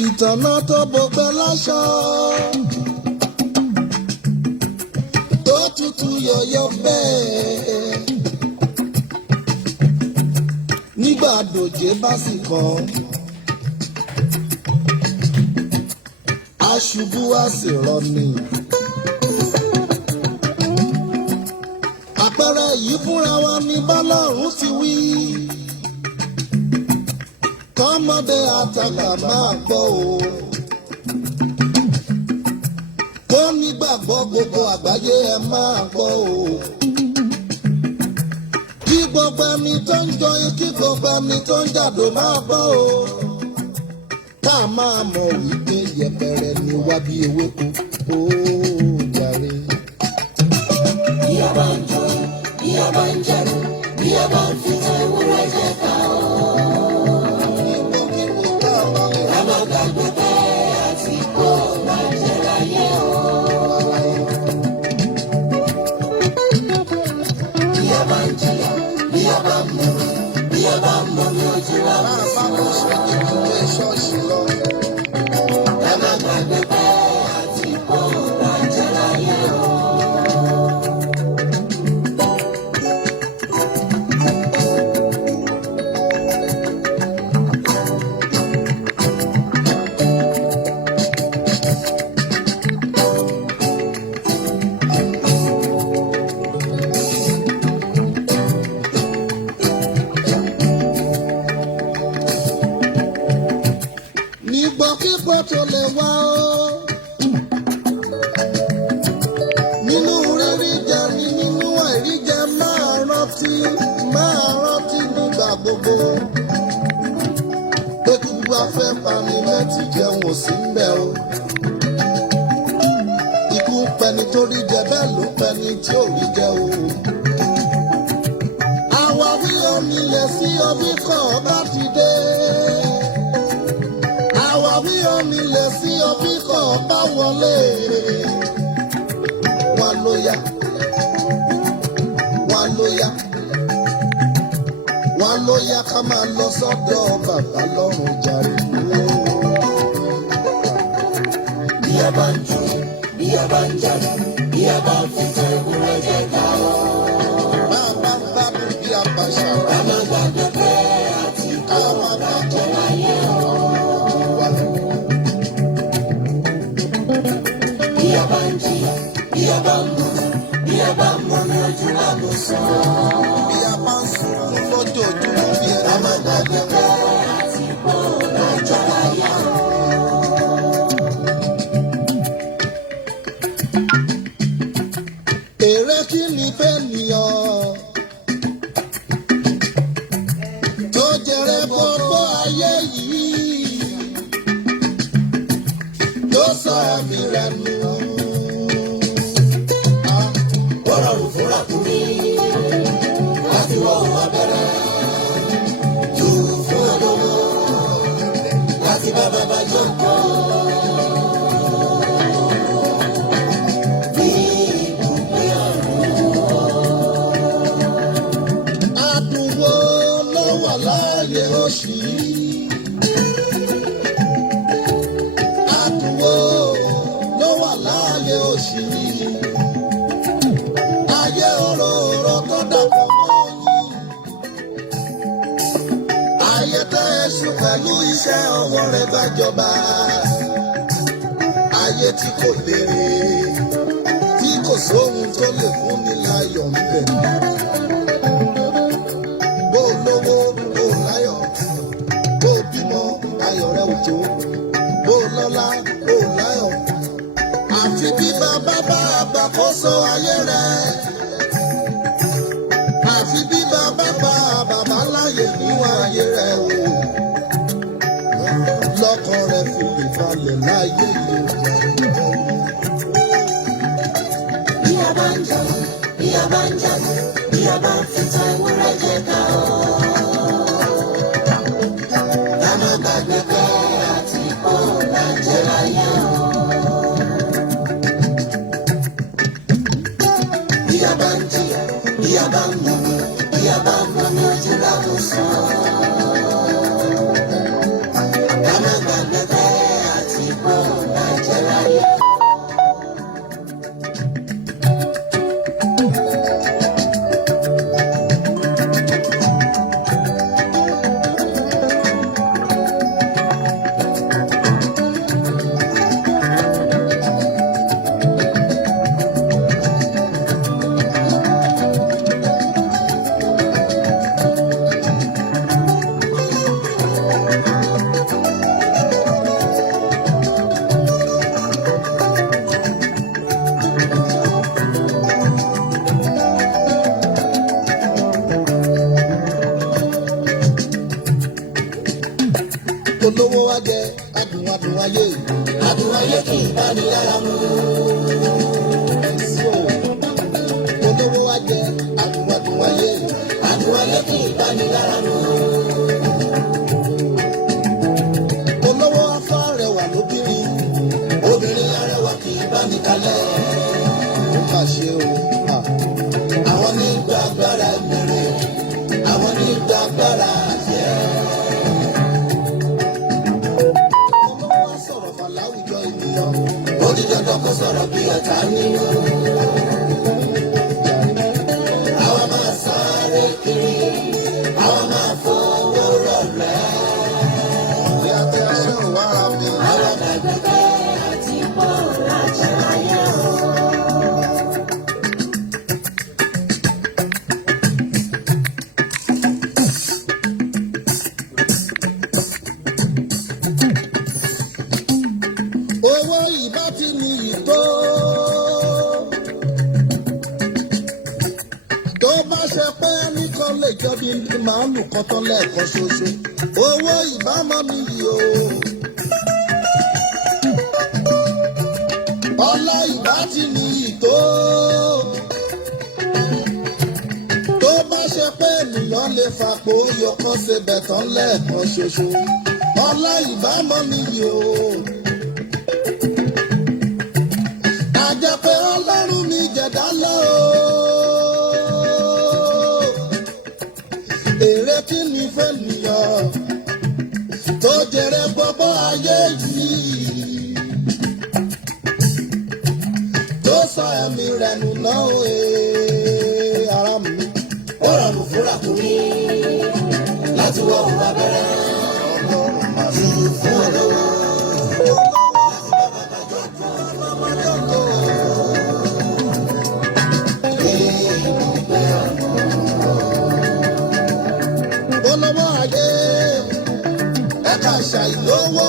Ìtànà tó bọ̀gbẹ́ láṣọ tó tutù yọ̀yọ̀ bẹ́ẹ̀ nígbà dòjé bá sì kàn aṣubú á sì rọni. Àpẹẹrẹ yìí fúnra wa ní bọ́lọ́run ti wí. Kọ́mọdé àtàgbà máa gbọ́ o. Kó nígbàgbọ́ gbogbo àgbáyé ẹ máa gbọ́ o. Kí gbogbo ẹni tó ń jọyìn kí gbogbo ẹni tó ń jàdó máa gbọ́ o. Ká máa mọ̀ wípé yẹpẹrẹ ni wá bí ewéko ó jàre. Bí a bá ń jó, bí a bá ń jẹ̀rù, bí a bá ń fi tan ewúrẹ́ jẹ ká o. Ká má gbàgbé pé àsìkò máa jẹ láyé o. Bí a bá ń jìyà, bí a bá ń mumi, bí a bá ń mumi ojú wa kò sí o. Ká má gbàgbé pé àsìkò máa jẹ láyé o. Nígbàkígbà tó lè wá o. Nínú rírí jẹ ni nínú àìrí jẹ máa rántí nígbà gbogbo. Pé kí wá fẹ́ pani lẹ́tì jẹun ò sí ń bẹ̀ o. Ikú ń pẹni tó rí jẹ bẹ́ẹ̀ ló pẹni tí ò rí jẹ o. Àwa wí onílẹ̀ sí ọbí kan bá ti dé. àwí omi lè sí ọbí kan bá wọlé. Wọ́n ló yá, wọ́n ló yá, wọ́n ló yá ká máa lọ sọ́dọ̀ bàbá lọ́run jàre. Bí a bá ń jó, bí a bá ń jalè, bí a bá ń fi tẹ ewúrẹ́ jẹ ká lọ. Bàbá ń bá mi bí a bá ṣàrà. Ká má gbàgbé pé àti kó bàjẹ́ láyé o. Bí a bá ń jìyà, bí a bá ń mú, bí a bá ń mú ní ojú lágbo sàn. Bí a bá ń sunkún lójoojúmọ́ bí ẹ Ká má gbàgbé pé àti kó bàjẹ́ láyé o. èrè kí ni fẹ́ nìyàn tó jẹrẹ gbogbo ayé yìí tó sọ ẹ̀mí rẹ̀ nù. Ó rọrùn fún ràkúnmí láti wọ òun abẹ́rẹ́. Jù fún olówó láti bá bàbá jókòó. Bí ibùgbé ọ̀run. Àdùnwó ló wà láàyè òṣì. Àdùnwó ló wà láàyè òṣì. Ayé òróró tó dàpọ̀ mọ́ yín. Ayé tẹ́ èṣù pẹ̀lú iṣẹ́ ọwọ́ rẹ̀ gbàjọba. Ayé tí kò lérè, tí kò sóhun tó lè fún ni láyọ̀ ńbẹ̀. Bó o lówó, bó o láyọ̀, bó o bímọ, ayọ̀ rẹ̀ ò tó. Bó o lọ́lá, bó o láyọ̀. Àfi bí bàbá bá àgbàkóso ayé rẹ̀. Àfi bí bàbá bá bàbá láyè níwọ̀n ayé rẹ̀ o. Lọ́kàn rẹ̀ fi lè balẹ̀ láyé yìí. Bí a bá ń jalè, bí a bá ń jalè, bí a bá ń fi tẹ ewúrẹ́ jẹ ká o. Ká má gbàgbé pé àti kó bàjẹ́ láyé o. Bí a bá ń jìyà, bí a bá ń mú, bí a bá ń mú ní ojú lágbo sàn. Ká má gbàgbé pé àti kó bàjẹ́ láyé o. Olówó wa jẹ adùn adùn ayé. Adùn ayé kì í bá ní lára mu. So, olówó wa jẹ adùn adùn ayé. Adùn ayé kì í bá ní lára mu. Olówó afá rẹwà lóbìnrin. Obìnrin arẹwà kì í bá ní kalẹ̀. Ó mà ṣe o. Àwọn ní gba agbára mẹ́rin. Àwọn ní gba agbára àjẹ́. Olówó wa sọ̀rọ̀ fà láwùjọ ènìyàn. Ó di dandan kó sọ̀rọ̀ bí ọ̀tá nínú. Àwọn máa sáré kiri. Àwọn máa fowó rọ̀lẹ́. Ìyá tẹ aṣọ ìwára mi. Àwọn gbàgbé pé àti kó bàjẹ́ láyé o. Owó ìbá ti ní ìtó. Tó bá ṣe pé nìkan lè jọ bí màálù kan tán lẹ́ẹ̀kan ṣoṣo. Owó ìbá mọ́ mi yìí o. Ọlá ìbá ti ní ìtó. Tó bá ṣe pé ènìyàn lè fapò yọkan ṣe bẹ̀tán lẹ́ẹ̀kan ṣoṣo. ọlá ìbámọ́ nìyí o. àjẹ́ pé ọlọ́run mi jẹ̀dá lọ o. èrè kí ni fẹ́ nìyàn tó jèrè gbogbo ayé yìí. tó sọ ẹ̀mí rẹ̀ nù náà ara mi. ó rọrùn fúnra kù mí láti wọ òun abẹ́rẹ́ tí fún olówó. olówó ayé ẹ̀ka ṣàìlówó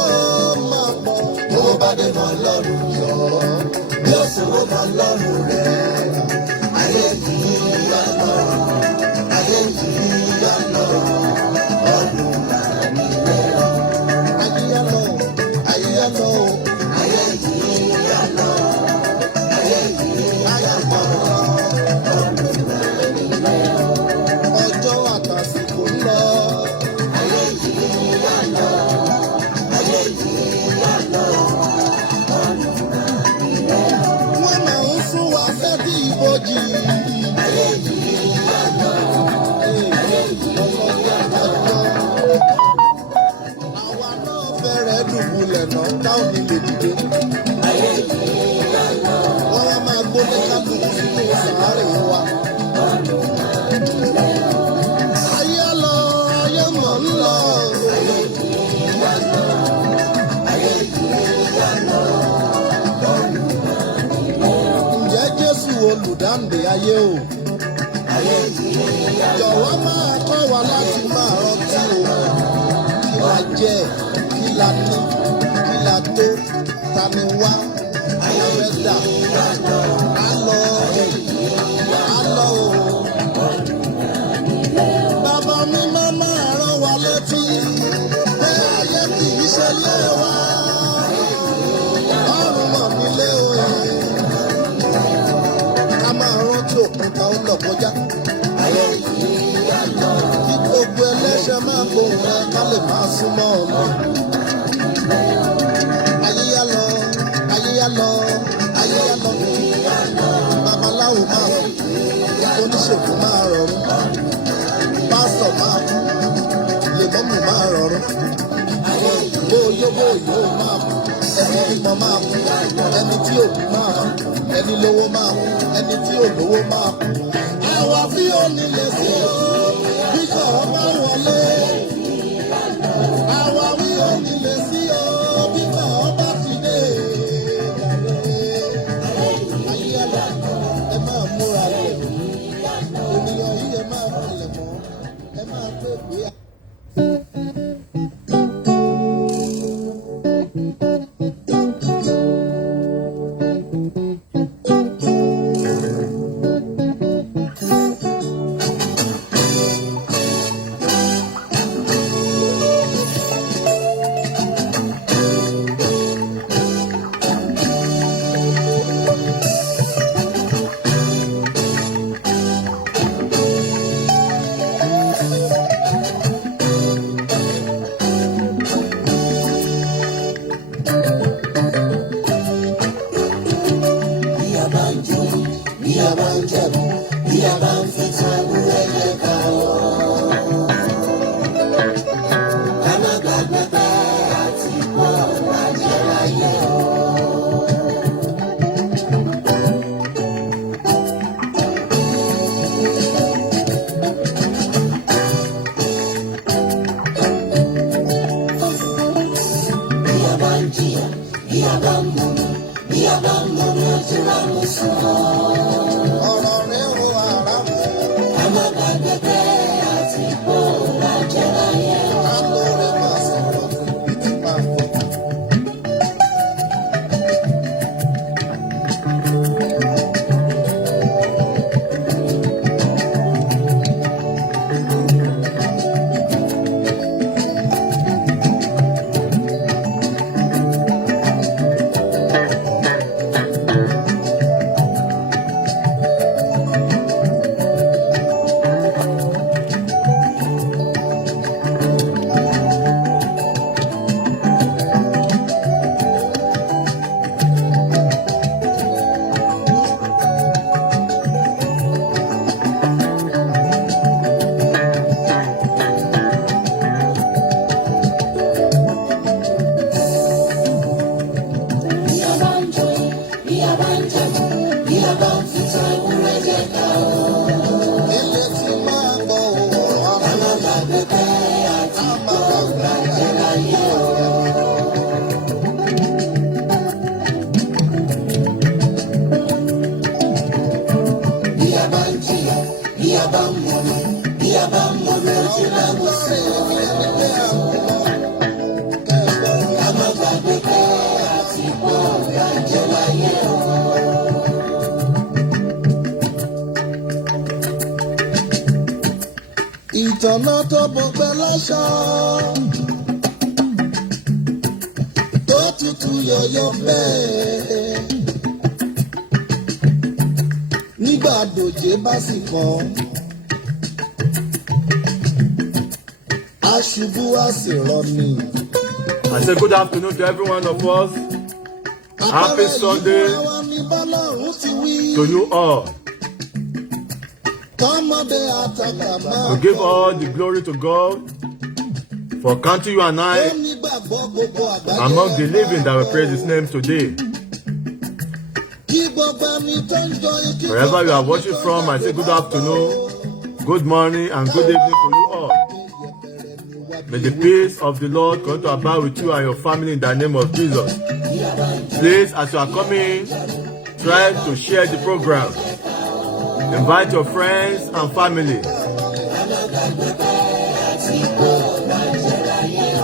máa pọ̀. owó bá dé mọ́ lọ́rùn yọ bí ó sòwò mọ́ lọ́rùn rẹ̀. ayé yìí yá lọ ayé yìí yá lọ ọdún náà nílẹ̀. ayé yá lọ ayé yá lọ ayé yìí yá lọ ayé yìí yá lọ ọdún náà nílẹ̀. ọjọ́ àtàsìkò ń lọ. ayé yìí yá lọ ayé yìí yá lọ ọdún náà nílẹ̀. wọ́n máa ń sún wa fẹ́ bí ìbòjì. ayé yìí yá lọ ayé yìí yá lọ. àwa náà fẹ́rẹ̀ dùbúlẹ̀ náà táwọn ní lè dìde. ayé yìí yá lọ wọ́n wá máa gbóná kálukú sínú sàárè wa. ayé lọ ayé mọ̀ ń lọ. ayé yìí yá lọ ayé yìí yá lọ ọdún náà nílẹ̀. ǹjẹ́ Jésù olùdáǹdè ayé o. ayé yìí yá lọ jọ̀wọ́ máa kọ́ wa láti máa rántí o. kí la jẹ́ kí la ní kí la tó ta ni wá. ayé fẹ́ dà yá lọ á lọ á lọ o. bàbá mi máa máa rán wa létí pé ayé kì í ṣe lé wa. ọ̀run mọ̀ nílé o. ká máa rántí òkúta ó lọ kọjá. ayé yìí yá lọ kí gbogbo ẹlẹ́ṣẹ̀ máa gbóhùn rẹ ká lè máa súnmọ́ ọ̀nà. ayé yá lọ ayé yá lọ ayé yá lọ. babaláwo máa rọ oníṣègùn máa rọrùn pásítọ̀ máa kú lèmọ́mù máa rọrùn bóyó máa kú ẹni bímọ máa kú ẹni tí ò bí máa kú ẹni lówó máa kú ẹni tí ò lówó máa kú. àwa bí ó nílé sí o bí sọ̀rọ̀ bá wọlé. àwa bí ó nílé sí o bí sọ̀rọ̀ bá ti dé. ayé yàrá ẹ máa múra rẹ̀ ènìyàn yìí ẹ máa palẹ̀ mọ́ ẹ máa pé ìwé. bí a bá ń jó bí a bá ń jẹ̀bú bí a bá ń fi tábù ẹ̀yẹ ká lọ. ká má gbàgbé pé àti kó àjẹ́ láyé o. bí a bá ń jìyà bí a bá ń mọ̀nà bí a bá ń mọ̀nà ojú ra mọ̀ sùn. ọ̀rọ̀ rẹ̀ wo ara mi. ká má gbàgbé pé àti kó àjẹ́ láyé o. ká lóore máa sọ̀rọ̀ fún ibi tí máa fọ́. aṣọ tó tutù yọ̀yọ̀ bẹ́ẹ̀. Nígbà dòjé bá sì kàn, aṣubú á sì rọni. I say good afternoon to every one of us. Happy Sunday to you all. We give all the glory to God for counting you and I among the living that will praise His name today. Wherever you are watching from, I say good afternoon, good morning, and good evening to you all. May the peace of the Lord come to abide with you and your family in the name of Jesus. Please, as you are coming, try to share the program. Invite your friends and family.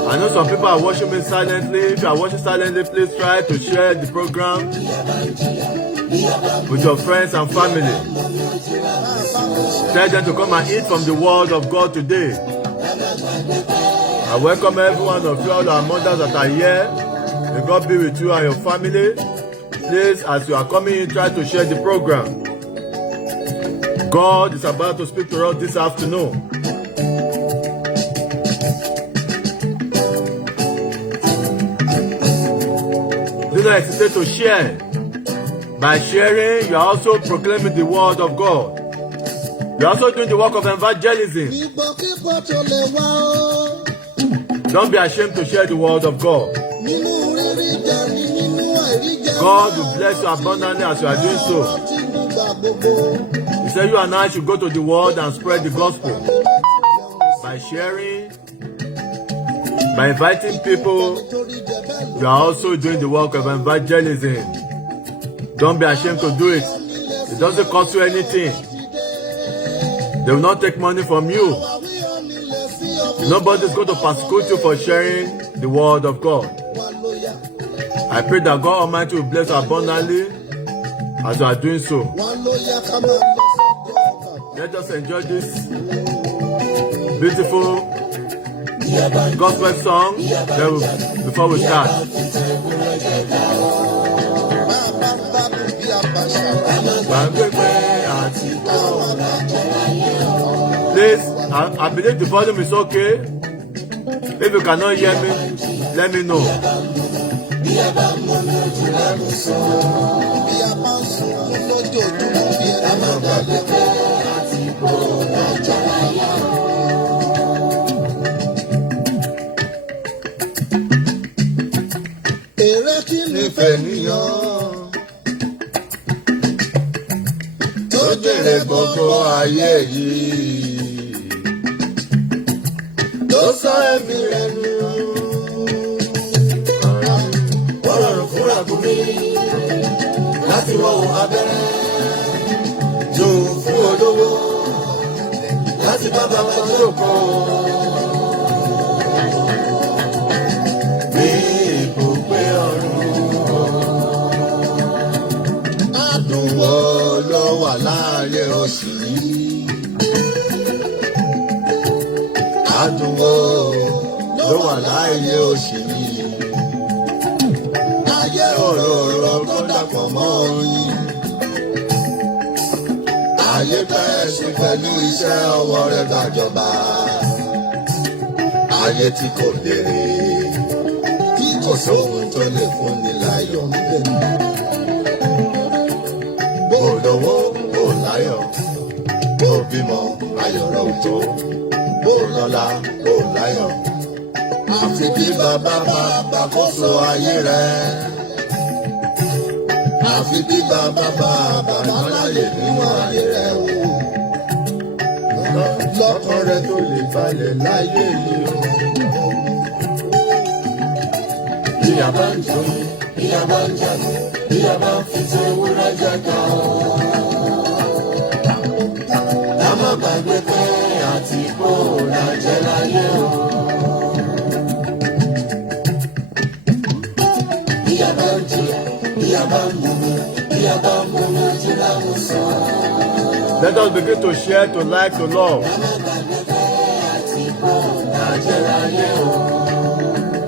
I know some people are watching me silently. If you are watching silently, please try to share the program with your friends and family. Tell them to come and eat from the word of God today. I welcome every one of you, all our mothers that are here. May God be with you and your family. Please, as you are coming in, try to share the program. God is about to speak to us this afternoon. Do not hesitate to share. By sharing, you are also proclaiming the word of God. You are also doing the work of evangelism. Don't be ashamed to share the word of God. God will bless you abundantly as you are doing so. He said you and I should go to the world and spread the gospel. By sharing, by inviting people, you are also doing the work of evangelism. Don't be ashamed to do it. It doesn't cost you anything. They will not take money from you. Nobody is going to persecute you for sharing the word of God. I pray that God Almighty will bless you abundantly as you are doing so. Let us enjoy this beautiful gospel song before we start. Please, I believe the volume is okay. If you cannot hear me, let me know. Tó jèrè gbogbo ayé yìí, tó sọ ẹ̀mí rẹ̀ nù. Ó rọrùn fún ràkúnmí láti wọ abẹ́rẹ́, dùn fún olówó láti bá bàbá jókòó. Bí ibùgbé ọ̀run, adùn wo ló wà láàyè oṣù yìí? Adùn wo ló wà láàyè oṣù yìí? Ayé òróró tó dàpọ̀ mọ́ oyin. Ayé bẹ́ẹ̀ sí pẹ̀lú iṣẹ́ ọwọ́ rẹ̀ gbàjọba. Ayé tí kò lérè, tí kò sóhun tó lè fúnni láyọ̀ níbẹ̀. Bó lówó, bó láyọ̀, bó bímọ, ayọ̀ rẹ̀ ò tó. Bó lọ́lá, bó láyọ̀, àfi bí bàbá máa gbàkóso ayé rẹ̀. Àfi bí bàbá máa bàbá láyè nínú ayé rẹ̀ o. Lọ́kàn rẹ̀ tó lè balẹ̀ láyé yìí o. Bí a bá ń jó, bí a bá ń jagun, bí a bá ń fi tó ewúrẹ́ jẹ ká o. Ká má gbàgbé pé àti kó la jẹ láyé o. Bí a bá ń jẹ, bí a bá ń mú, bí a bá ń mú lójú láwùsàn. Let us begin to share, to like, to love. lájẹráyé o.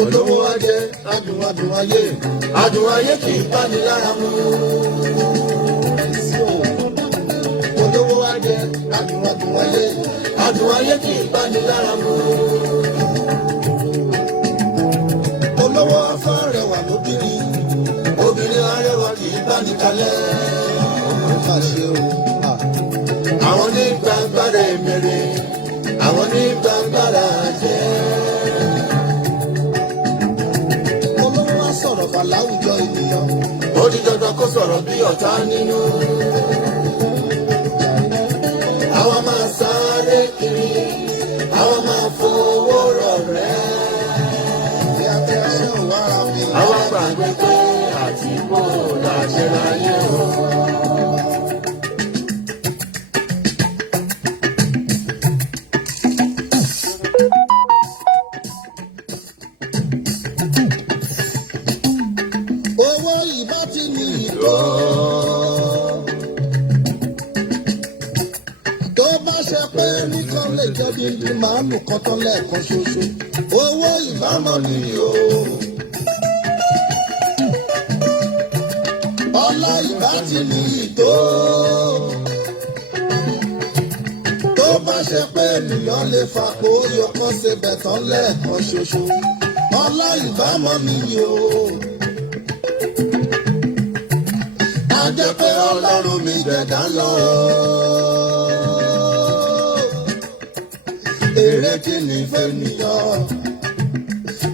Olówó ajé, adùn ayé, adùn ayé kì í bá ní lára mu. Olówó ajé, adùn ayé, adùn ayé kì í bá ní lára mu. Olówó afárẹwà lóbìnrin, obìnrin arẹwà kì í bá ní kalẹ̀. Àwọn ní gbàngbàrà èmèrè, àwọn ní gbàngbàrà jẹ́. Sọ̀rọ̀ fà láwùjọ ènìyàn. Ó di dandan kó sọ̀rọ̀ bí ọ̀tá nínú. Àwa máa sáré kiri, àwa máa fowó rọ̀rẹ́. Àwa gbàgbé pé àtìkó lájẹráyé o. Bí màálù kan tán lẹ́ẹ̀kan ṣoṣo, owó ìbámọ̀ nìyí o. Ọlá ìbá ti ní ìtó. Tó bá ṣe pé ènìyàn lè fapò yọkàn ṣe bẹ̀tán lẹ́ẹ̀kan ṣoṣo, ọlá ìbámọ̀ nìyí o. A jẹ́ pé Ọlọ́run mi jẹ̀dá lọ. Èrè kí ni fẹ́nìyàn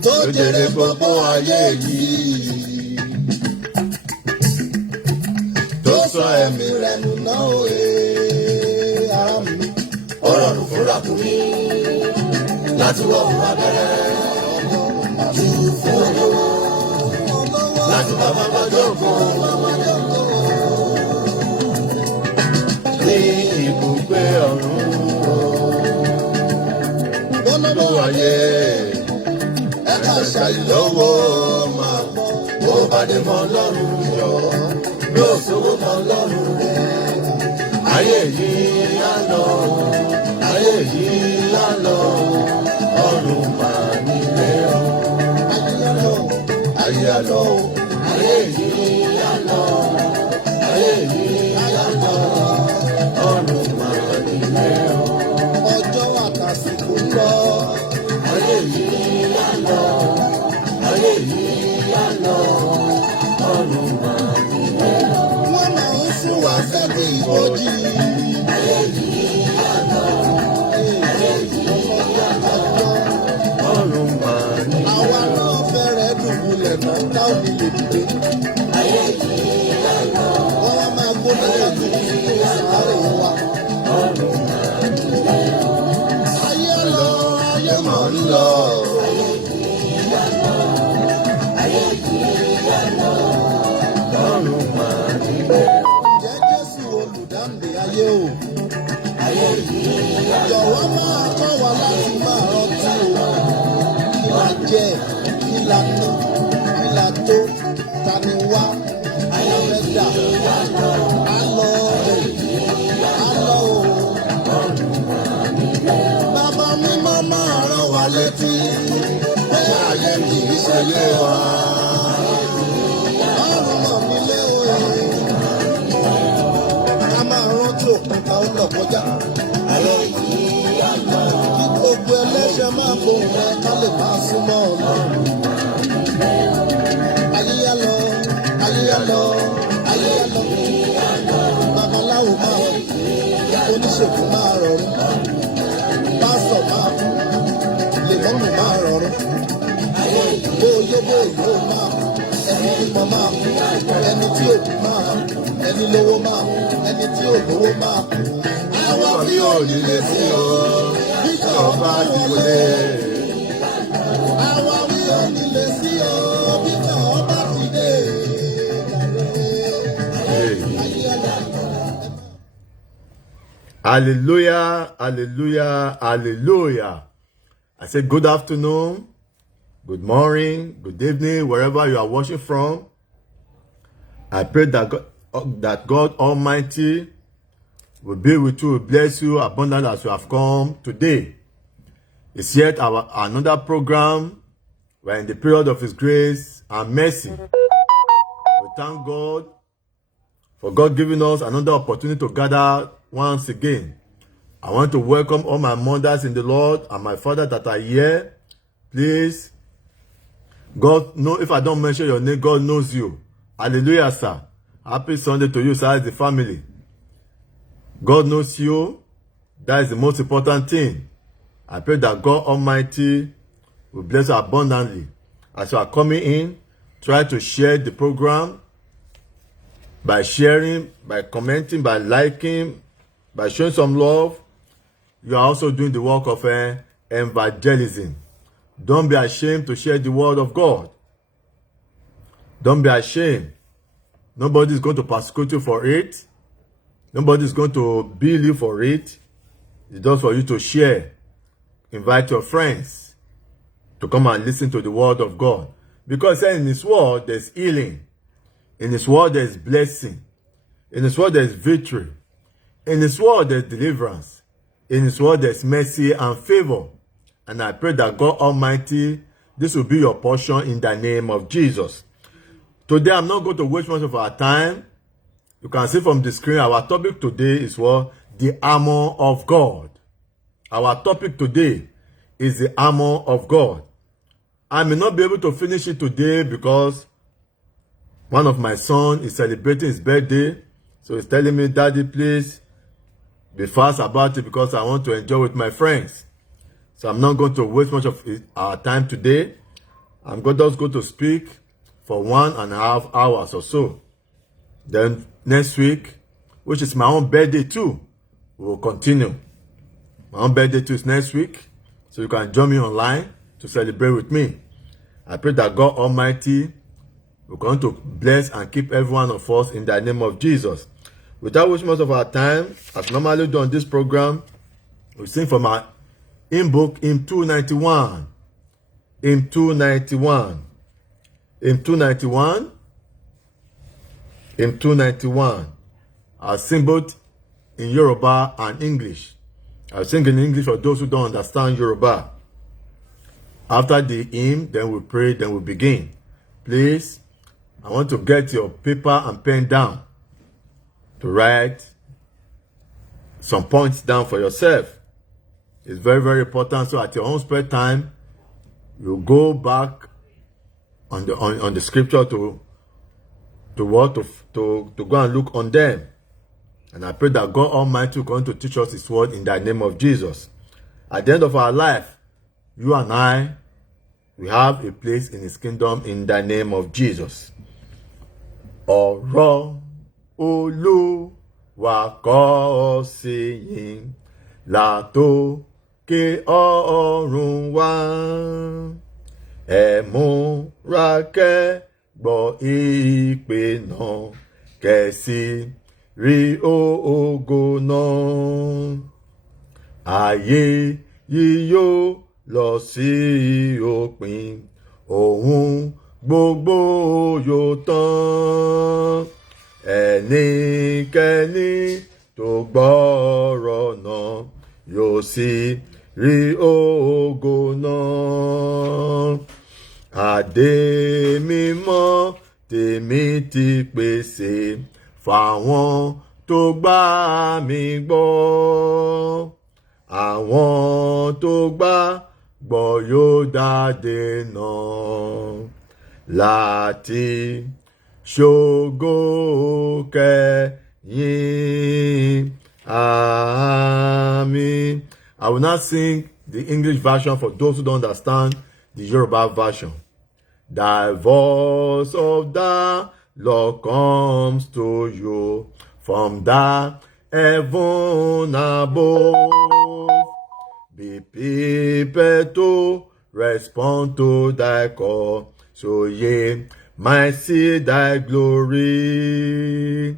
tó jèrè gbogbo ayé yìí, tó sọ ẹ̀mí rẹ̀ nù náà òye ara mi. Ọ̀rọ̀ nù fúnra fún mi láti wọ òun abẹ́rẹ́ jù fún olówó láti bàbá bá jókòó ní ibùgbé ọ̀run. Olówó ayé ẹ̀ka ṣàìlówó máa bó bá dé mọ́ Ọlọ́run yọ yóò sówó mọ́ Ọlọ́run rẹ̀. Ayé yìí á lọ, ayé yìí á lọ, ọ̀run máa nílé o. Ayé á lọ, ayé yìí á lọ, ayé yìí á lọ, ọ̀run máa nílé o. Ọjọ́ àtàsìkò lọ. Ayé yìí á lọ, ayé yìí á lọ, ọ̀run máa nílé o. Wọ́n máa ń fún wa sẹ́gun ìbòjì. Ayé yìí á lọ, ayé yìí á lọ, ọ̀run máa nílé o. Àwa náà fẹ́rẹ̀ dùbúlẹ̀ náà táwọn nílé dìde. Ayé yìí á lọ. Wọ́n wá máa gbóná lẹ́nu nínú sàárè wa. Ọ̀run máa nílé o. Ayé lọ, ayé máa ń lọ. Ayé yìí á lọ, ayé yìí á lọ, ọ̀run máa nílé o. Jẹ́ Jésù olùdáǹdè ayé o. Ayé yìí á lọ. Jọ̀wọ́ máa kọ́ wa láti máa rántí o. Kí la jẹ, kí la ná, kí la tó, ta ni wá, ayé fẹ́ dà. Á lọ, á lọ o. Ọ̀run máa nílé o. Bàbá mi máa rán wa létí pé ayé kì í ṣe lé wa. Ọ̀run máa nílé o. A máa rántí òkúta ó lọ kọjá. Ayé yìí á lọ. Kí gbogbo ẹlẹ́ṣẹ̀ máa fohùn rẹ ká lè máa súnmọ́ Ọlọ́run. Ayé á lọ, ayé á lọ, ayé á lọ. Babaláwo máa rọrùn, oníṣègùn máa rọrùn, pásítọ̀ máa kú, lèmọ́mù máa rọrùn. Bóyé bóyé ó máa bímọ máa kú ẹni tí ò bí máa kú ẹni lówó máa kú ẹni tí ò lówó máa kú. àwa bí ò ní lè sí o bíjọ ọba dìde. àwa bí ò ní lè sí o bíjọ ọba dìde. Hallelujah, hallelujah, hallelujah. I say good afternoon, good morning, good evening, wherever you are watching from. I pray that God Almighty will be with you, will bless you abundantly as you have come today. It's yet another program. We're in the period of His grace and mercy. We thank God for God giving us another opportunity to gather once again. I want to welcome all my mothers in the Lord and my father that are here. Please, God know if I don't mention your name, God knows you. Hallelujah, sir. Happy Sunday to you, sir, as the family. God knows you. That is the most important thing. I pray that God Almighty will bless you abundantly. As you are coming in, try to share the program by sharing, by commenting, by liking, by showing some love. You are also doing the work of evangelism. Don't be ashamed to share the word of God. Don't be ashamed. Nobody is going to persecute you for it. Nobody is going to bill you for it. It's just for you to share. Invite your friends to come and listen to the word of God. Because in His word, there's healing. In His word, there's blessing. In His word, there's victory. In His word, there's deliverance. In His word, there's mercy and favor. And I pray that God Almighty, this will be your portion in the name of Jesus. Today, I'm not going to waste much of our time. You can see from the screen, our topic today is what? The armor of God. Our topic today is the armor of God. I may not be able to finish it today because one of my sons is celebrating his birthday. So he's telling me, Daddy, please be fast about it because I want to enjoy with my friends. So I'm not going to waste much of our time today. I'm just going to speak for 1.5 hours or so. Then next week, which is my own birthday too, we will continue. My own birthday too is next week. So you can join me online to celebrate with me. I pray that God Almighty will going to bless and keep every one of us in the name of Jesus. Without wasting much of our time, as normally do on this program, we sing from our hymn book, Hymn 291. Hymn 291. Hymn 291. Hymn 291. I'll sing both in Yoruba and English. I'll sing in English for those who don't understand Yoruba. After the hymn, then we pray, then we begin. Please, I want to get your paper and pen down to write some points down for yourself. It's very, very important. So at your own spare time, you go back on the scripture to go and look on them. And I pray that God Almighty will going to teach us His word in the name of Jesus. At the end of our life, you and I, we have a place in His kingdom in the name of Jesus. Ọ̀rọ̀ Olúwa kọ sí yín látòkè ọ̀run wá. Ẹ múra kẹ́ gbọ́ ìpè náà kẹ́sì rí ògo náà. Ayé yìí yóò lọ sí òpin, ohun gbogbo yóò tán. Ẹnikẹ́ni tó gbọ́rọ̀ náà yóò sì rí ògo náà. Adé mímọ́ tèmi ti pèsè fáwọn tó gbà mí gbọ́. Àwọn tó gbàgbọ́ yóò dádé náà láti ṣògo kẹ́yìn. Amen. I will not sing the English version for those who don't understand the Yoruba version. The voice of the Lord comes to you from the heaven above. Be prepared to respond to thy call, so ye might see thy glory.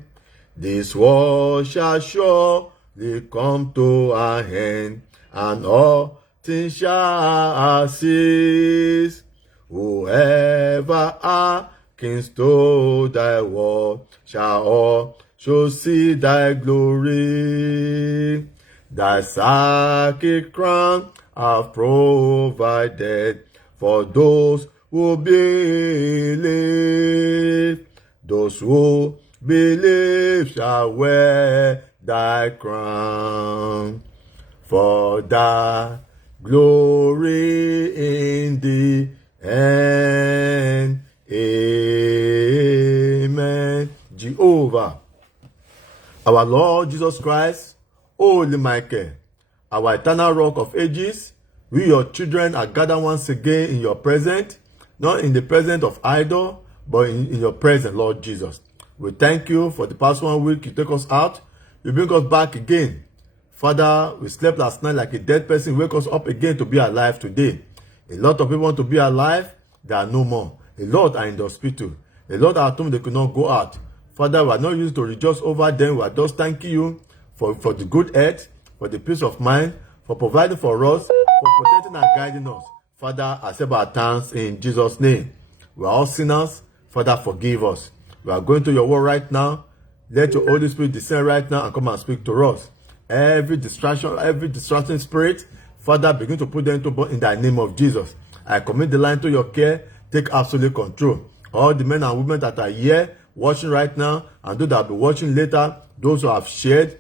This world shall surely come to an end, and all things shall cease. Whoever hearkens to thy word shall also see thy glory. Thy sacred crown have provided for those who believe. Those who believe shall wear thy crown. For thy glory in the end. Amen. Jehovah, our Lord Jesus Christ, Holy Michael, our eternal rock of ages, we your children are gathered once again in your presence, not in the presence of idol, but in your presence, Lord Jesus. We thank you for the past 1 week. You take us out, you bring us back again. Father, we slept last night like a dead person. Wake us up again to be alive today. A lot of people want to be alive. There are no more. A lot are in the hospital. A lot are at home. They could not go out. Father, we are not used to rejoice over them. We are just thanking you for the good health, for the peace of mind, for providing for us, for protecting and guiding us. Father, accept our thanks in Jesus' name. We are all sinners. Father, forgive us. We are going to your word right now. Let your Holy Spirit descend right now and come and speak to us. Every distracting spirit, Father, begin to put them into in the name of Jesus. I commit the line to your care. Take absolute control. All the men and women that are here, watching right now, and those that will be watching later, those who have shared,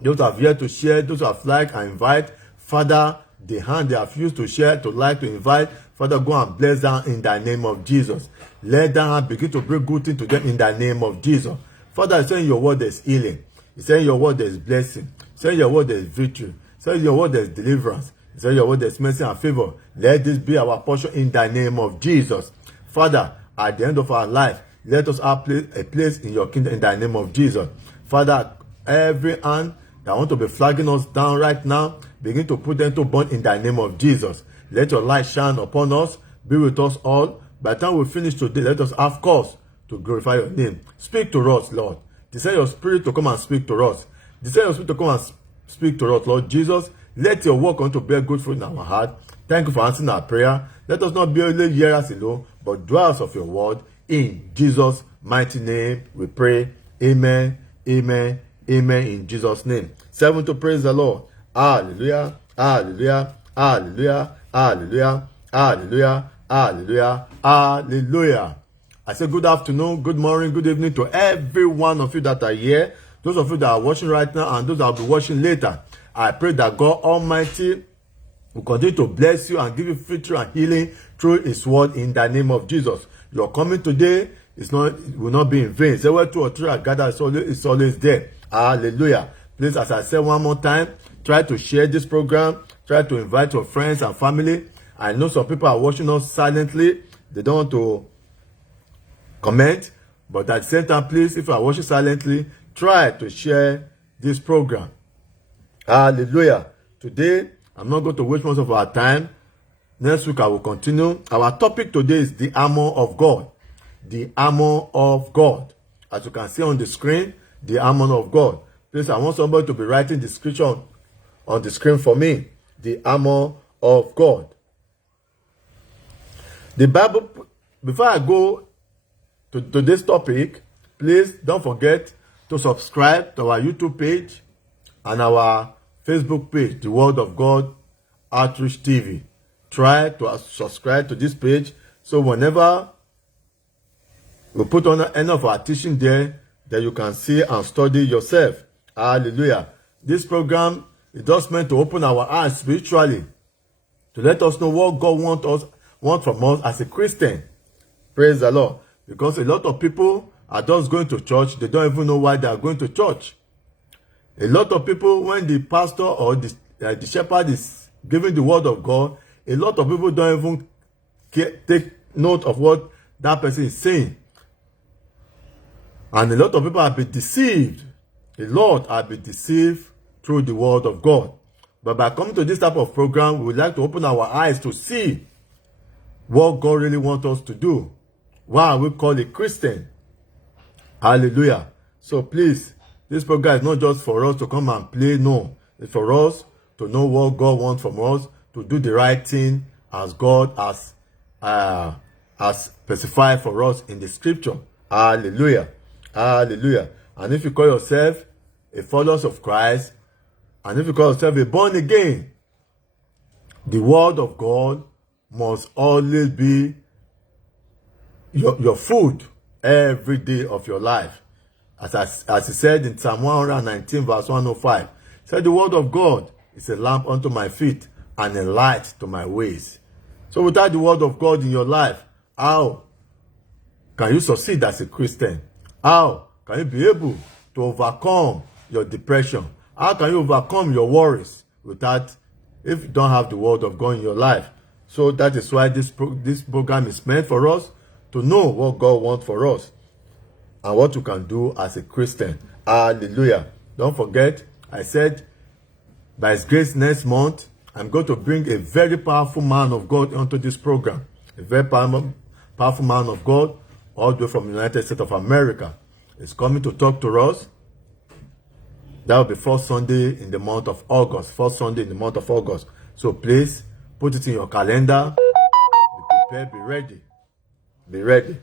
those who have yet to share, those who have liked and invite, Father, the hand they have used to share, to like, to invite, Father, go and bless them in the name of Jesus. Let that hand begin to bring good things to them in the name of Jesus. Father, I say in your word there's healing. You say in your word there's blessing. You say in your word there's victory. You say in your word there's deliverance. You say in your word there's mercy and favor. Let this be our portion in the name of Jesus. Father, at the end of our life, let us have a place in your kingdom in the name of Jesus. Father, every hand that want to be flagging us down right now, begin to put them to burn in the name of Jesus. Let your light shine upon us. Be with us all. By the time we finish today, let us have cause to glorify your name. Speak to us, Lord. Descend your spirit to come and speak to us. Descend your spirit to come and speak to us, Lord Jesus. Let your work on to bear good fruit in our heart. Thank you for answering our prayer. Let us not be only hearers alone, but doers of your word. In Jesus' mighty name, we pray. Amen, amen, amen. In Jesus' name. 7 to praise the Lord. Hallelujah, hallelujah, hallelujah, hallelujah, hallelujah, hallelujah, hallelujah. I say good afternoon, good morning, good evening to every one of you that are here, those of you that are watching right now and those that will be watching later. I pray that God Almighty will continue to bless you and give you victory and healing through his word in the name of Jesus. Your coming today will not be in vain. Say where 2 or 3 are gathered, it's always there. Hallelujah. Please, as I said one more time, try to share this program. Try to invite your friends and family. I know some people are watching us silently. They don't want to comment. But at the same time, please, if you are watching silently, try to share this program. Hallelujah. Today, I'm not going to waste much of our time. Next week, I will continue. Our topic today is the armor of God. The armor of God. As you can see on the screen, the armor of God. Please, I want somebody to be writing the scripture on the screen for me. The armor of God. The Bible, before I go to this topic, please don't forget to subscribe to our YouTube page and our Facebook page, The Word of God Outreach TV. Try to subscribe to this page so whenever we put on any of our teaching there, that you can see and study yourself. Hallelujah. This program is just meant to open our eyes spiritually, to let us know what God wants from us as a Christian. Praise the Lord. Because a lot of people are just going to church. They don't even know why they are going to church. A lot of people, when the pastor or the shepherd is giving the word of God, a lot of people don't even note of what that person is saying. And a lot of people have been deceived. A lot have been deceived through the word of God. But by coming to this type of program, we would like to open our eyes to see what God really wants us to do. Why are we called a Christian? Hallelujah. So please, this program is not just for us to come and play. No, it's for us to know what God wants from us, to do the right thing as God has specified for us in the scripture. Hallelujah. Hallelujah. And if you call yourself a follower of Christ, and if you call yourself a born again, the word of God must always be your food every day of your life. As he said in Psalm 119 verse 105, said the word of God is a lamp unto my feet and a light to my ways. So without the word of God in your life, how can you succeed as a Christian? How can you be able to overcome your depression? How can you overcome your worries if you don't have the word of God in your life? So that is why this program is meant for us to know what God wants for us and what you can do as a Christian. Hallelujah. Don't forget, I said, by His grace next month, I'm going to bring a very powerful man of God onto this program. A very powerful man of God, all the way from the United States of America. Is coming to talk to us. That will be first Sunday in the month of August. First Sunday in the month of August. So please, put it in your calendar. Be prepared, be ready. Be ready.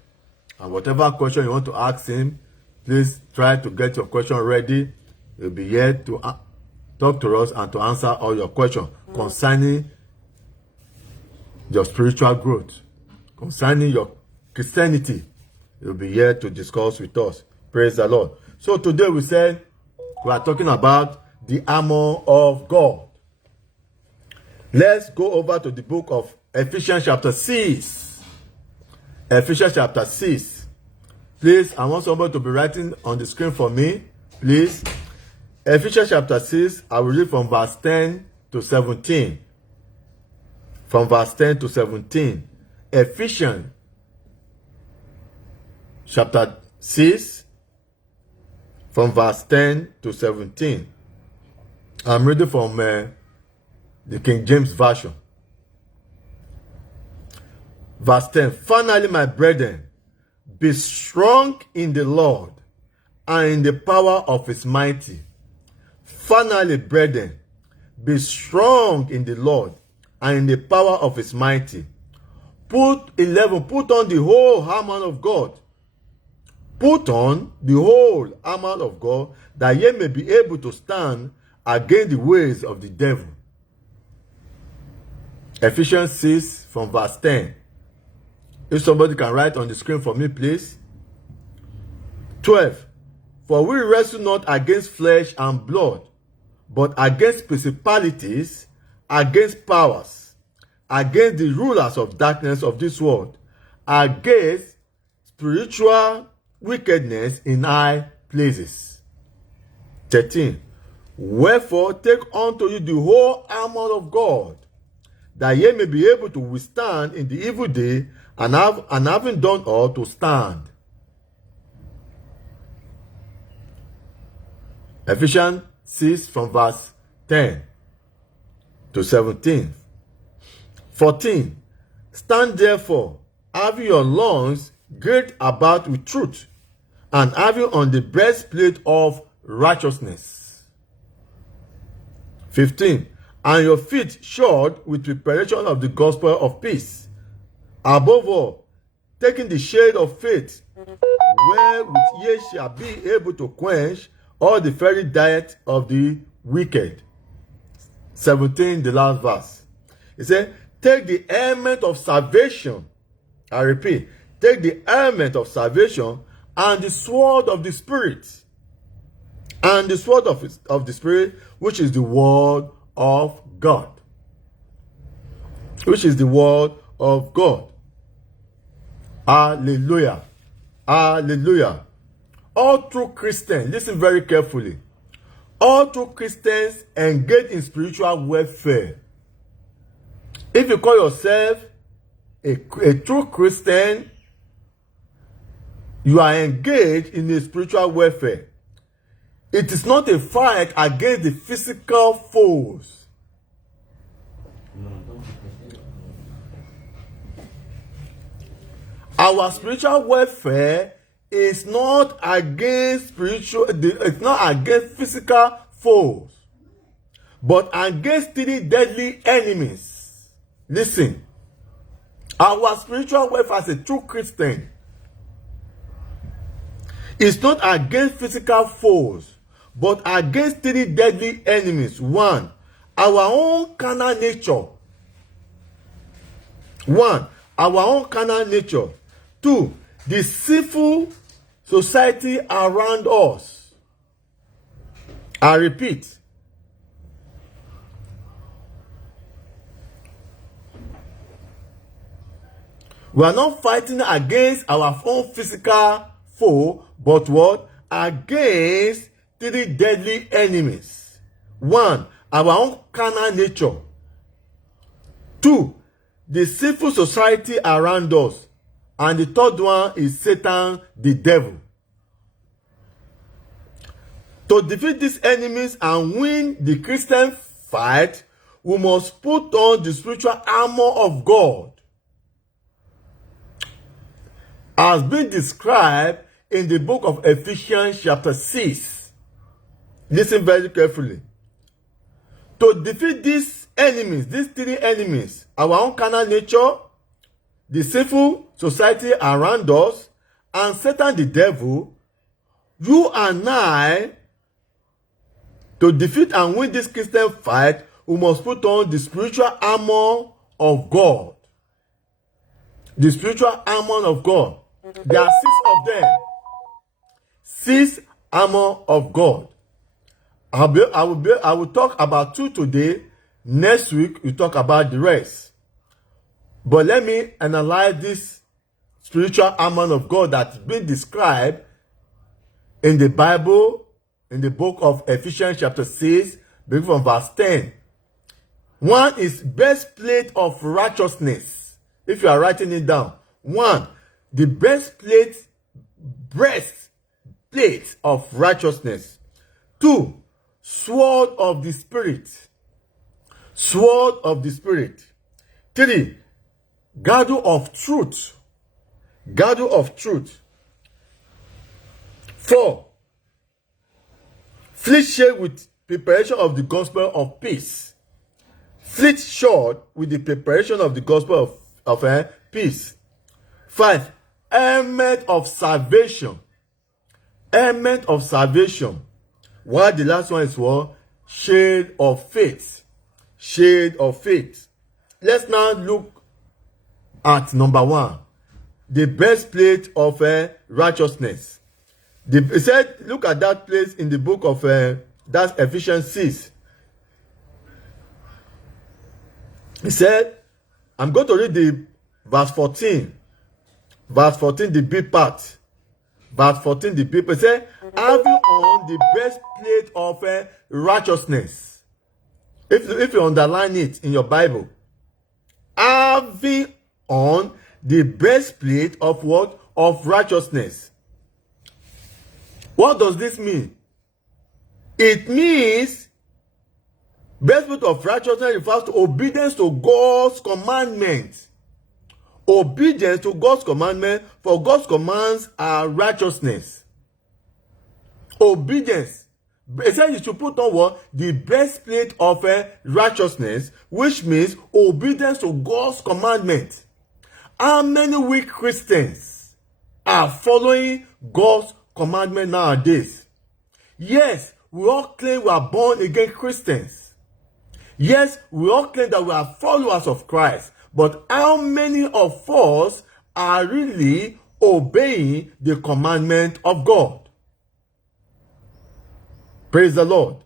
And whatever question you want to ask him, please try to get your question ready. He'll be here to talk to us and to answer all your questions concerning your spiritual growth, concerning your Christianity. He'll be here to discuss with us. Praise the Lord. So today we are talking about the armor of God. Let's go over to the book of Ephesians chapter 6. Ephesians chapter 6. Please, I want somebody to be writing on the screen for me. Please. Ephesians chapter 6, I will read from verse 10 to 17. From verse 10 to 17. Ephesians chapter 6, from verse 10 to 17. I'm reading from the King James Version. Verse 10. Finally, my brethren, be strong in the Lord and in the power of his mighty. Finally, brethren, be strong in the Lord and in the power of his mighty. Put on the whole armor of God. Put on the whole armor of God, that ye may be able to stand against the ways of the devil. Ephesians 6 from verse 10. If somebody can write on the screen for me, please. 12. For we wrestle not against flesh and blood, but against principalities, against powers, against the rulers of darkness of this world, against spiritual wickedness in high places. 13. Wherefore take unto you the whole armor of God, that ye may be able to withstand in the evil day, and having done all, to stand. Ephesians 6 from verse 10 to 17. 14. Stand therefore, having your loins girt about with truth, and having on the breastplate of righteousness. 15. And your feet shod with preparation of the gospel of peace. Above all, taking the shade of faith, wherewith ye shall be able to quench all the fiery diet of the wicked. 17, the last verse. It says, take the helmet of salvation. I repeat, take the helmet of salvation and the sword of the Spirit. And the sword of the Spirit, which is the word of God. Which is the word of God. Hallelujah. Hallelujah. All true Christians, listen very carefully. All true Christians engage in spiritual warfare. If you call yourself a true Christian, you are engaged in a spiritual warfare. It is not a fight against the physical foes. Our spiritual warfare is not against it's not against physical foes, but against 3 deadly enemies. Listen, our spiritual warfare as a true Christian is not against physical foes, but against 3 deadly enemies. 1, our own carnal nature. 1, our own carnal nature. 2, the sinful society around us. I repeat. We are not fighting against our own physical foe, but what? Against 3 deadly enemies. 1, our own carnal nature. 2, the sinful society around us. And the third one is Satan, the devil. To defeat these enemies and win the Christian fight, we must put on the spiritual armor of God, as been described in the book of Ephesians chapter 6. Listen very carefully. To defeat these enemies, these 3 enemies, our own carnal nature, the sinful society around us, and Satan the devil, you and I, to defeat and win this Christian fight, we must put on the spiritual armor of God. The spiritual armor of God. There are 6 of them. 6 armor of God. I will talk about 2 today. Next week, we talk about the rest. But let me analyze this spiritual armor of God that's been described in the Bible, in the book of Ephesians chapter 6, beginning from verse 10. 1 is breastplate of righteousness. If you are writing it down. 1, the breastplate of righteousness. 2, sword of the Spirit. Sword of the Spirit. 3, girdle of truth. Girdle of truth. 4, fleet shield with preparation of the gospel of peace. Fleet shod with the preparation of the gospel of peace. 5, helmet of salvation. Helmet of salvation. While the last one is what? Shade of faith. Shade of faith. Let's now look at number 1, the breastplate of righteousness. It said, look at that place in the book of that's Ephesians 6. He said, I'm going to read the verse 14. Verse 14, the B part. Verse 14, the B part. It said, having on the breastplate of righteousness. If you underline it in your Bible, having on the breastplate of what? Of righteousness. What does this mean? It means breastplate of righteousness refers to obedience to God's commandments. Obedience to God's commandment, for God's commands are righteousness. Obedience. It says you should put on what? The breastplate of righteousness, which means obedience to God's commandment. How many weak Christians are following God's commandment nowadays? Yes, we all claim we are born again Christians. Yes, we all claim that we are followers of Christ. But how many of us are really obeying the commandment of God? Praise the Lord.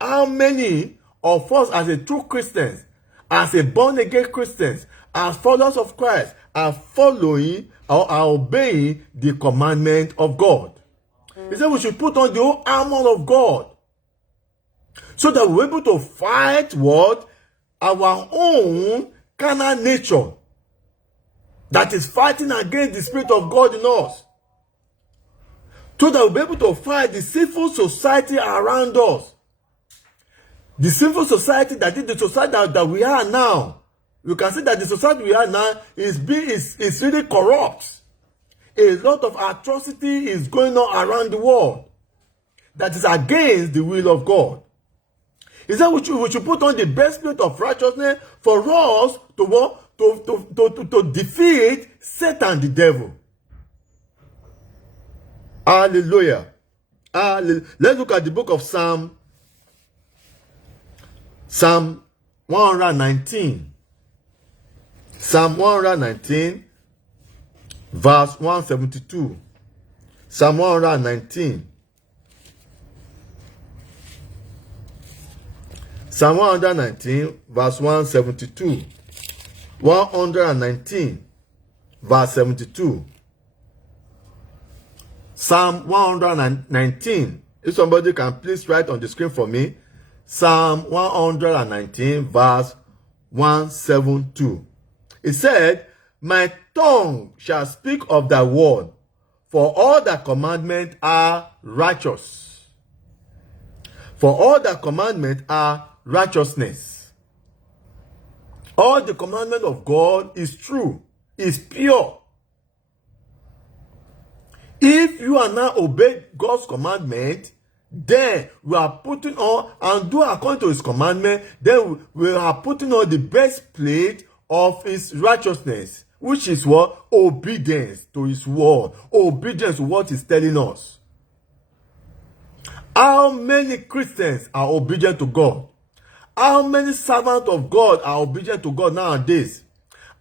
How many of us as a true Christians, as a born-again Christians, as followers of Christ, are following or are obeying the commandment of God? He said we should put on the whole armor of God so that we're able to fight what? Our own carnal nature. that is fighting against the Spirit of God in us. So that we'll be able to fight the sinful society around us. The sinful society, that is the society that we are now. You can see that the society we are now is really corrupt. A lot of atrocity is going on around the world that is against the will of God. He said we should put on the breastplate of righteousness for us to defeat Satan, the devil. Hallelujah. Let's look at the book of Psalm 119. Psalm 119, verse 172. Psalm 119. Psalm 119, verse 172. 119, verse 72. Psalm 119. If somebody can please write on the screen for me. Psalm 119, verse 172. It said, my tongue shall speak of thy word, for all thy commandments are righteous. For all thy commandments are righteousness. All the commandment of God is true, is pure. If you are not obeying God's commandment, then we are putting on and do according to his commandment, then we are putting on the breastplate of his righteousness, which is what? Obedience to his word, obedience to what he's telling us. How many Christians are obedient to God? How many servants of God are obedient to God nowadays?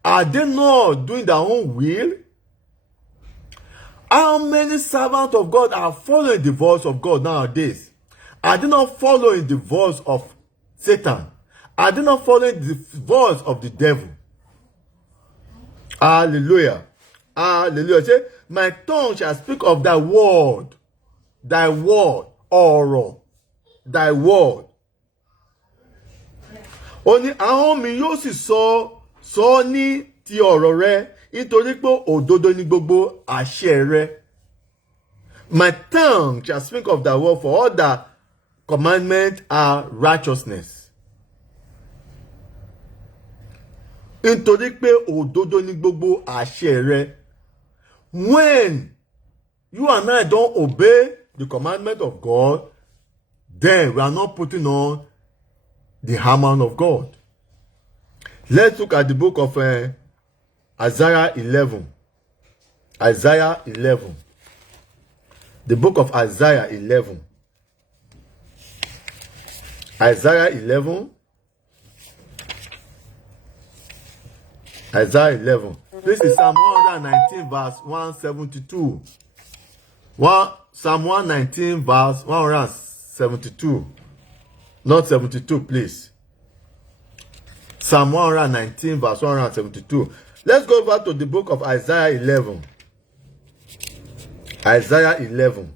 Are they not doing their own will? How many servants of God are following the voice of God nowadays? Are they not following the voice of Satan? Are they not following the voice of the devil? Hallelujah. Hallelujah. Say, my tongue shall speak of thy word, ọ̀rọ̀, thy word. Ó ní ahọ́n mi yóò sì sọ ní ti ọ̀rọ̀ rẹ, nítorí pé òdodo ni gbogbo àṣẹ rẹ. My tongue shall speak of thy word, for all thy commandments are righteousness. Nítorí pé òdodo ni gbogbo àṣẹ rẹ. When you and I don't obey the commandment of God, then we are not putting on the armor of God. Let's look at the book of Isaiah 11. Isaiah 11. The book of Isaiah 11. Isaiah 11. Isaiah 11. This is Psalm 119, verse 172. Psalm 119, verse 172. Not 72, please. Psalm 119, verse 172. Let's go back to the book of Isaiah 11. Isaiah 11.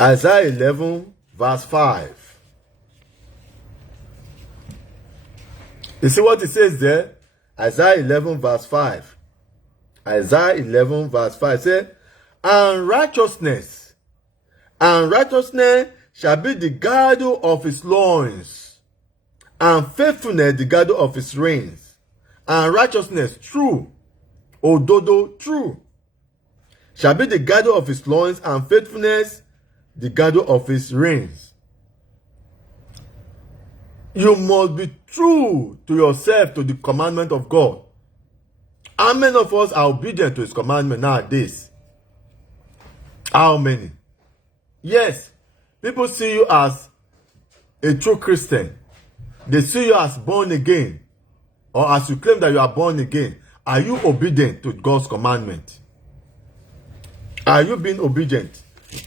Isaiah 11, verse 5. You see what it says there? Isaiah 11, verse 5. Isaiah 11, verse 5 says, and righteousness shall be the girdle of his loins, and faithfulness the girdle of his reins, and righteousness, true, òdodo, true, shall be the girdle of his loins, and faithfulness the girdle of his reins. You must be true to yourself, to the commandment of God. How many of us are obedient to his commandment nowadays? How many? Yes, people see you as a true Christian. They see you as born again. Or as you claim that you are born again. Are you obedient to God's commandment? Are you being obedient?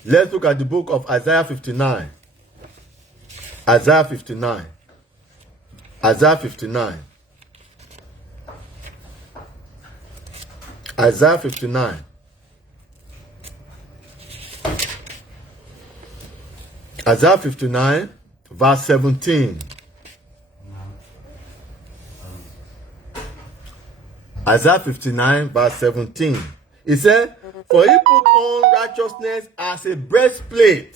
Let's look at the book of Isaiah 59. Isaiah 59. Isaiah 59. Isaiah 59. Isaiah 59, verse 17. Isaiah 59 verse 17. It said, for he put on righteousness as a breastplate.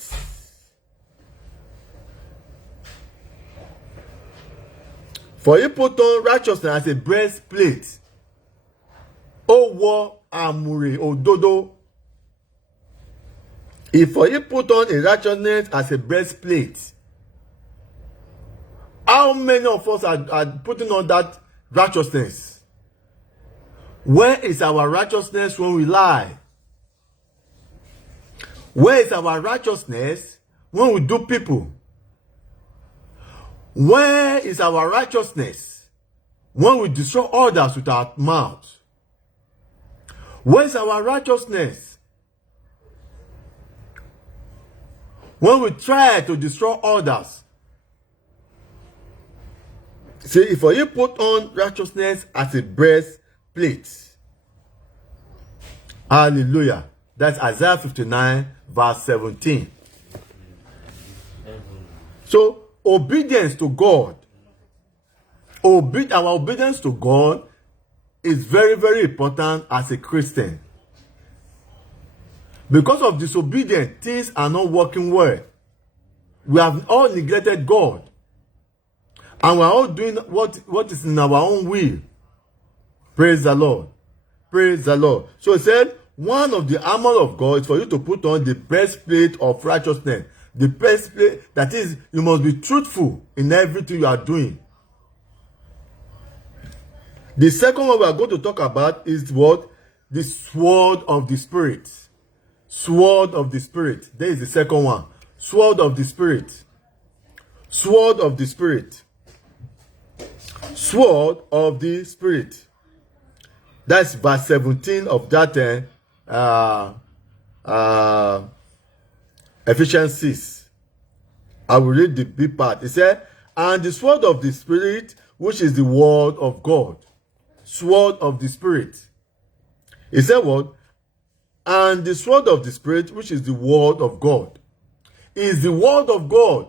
For he put on righteousness as a breastplate. O wọ àmùrè òdodo. If for he put on a righteousness as a breastplate, how many of us are putting on that righteousness? Where is our righteousness when we lie? Where is our righteousness when we do people? Where is our righteousness when we destroy others with our mouth? Where is our righteousness when we try to destroy others? See, if you put on righteousness as a breastplate. Hallelujah. That's Isaiah 59 verse 17. So, obedience to God. Our obedience to God is very, very important as a Christian. Because of disobedience, things are not working well. We have all neglected God. And we are all doing what is in our own will. Praise the Lord. Praise the Lord. So it said, one of the armor of God is for you to put on the breastplate of righteousness. The breastplate, that is, you must be truthful in everything you are doing. The second one we are going to talk about is what? The sword of the Spirit. Sword of the Spirit. There is the second one. Sword of the Spirit. Sword of the Spirit. Sword of the Spirit. That's verse 17 of that Ephesians 6. I will read the big part. It said, and the sword of the Spirit, which is the word of God. Sword of the Spirit. It said what? And the sword of the Spirit, which is the word of God. Is the word of God,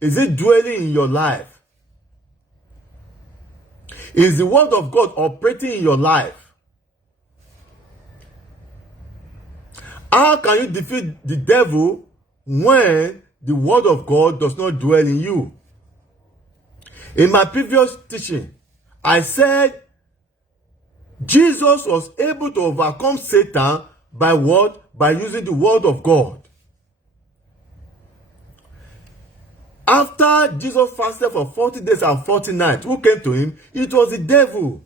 is it dwelling in your life? Is the word of God operating in your life? How can you defeat the devil when the word of God does not dwell in you? In my previous teaching, I said Jesus was able to overcome Satan by what? By using the word of God. After Jesus fasted for 40 days and 40 nights, who came to him? It was the devil.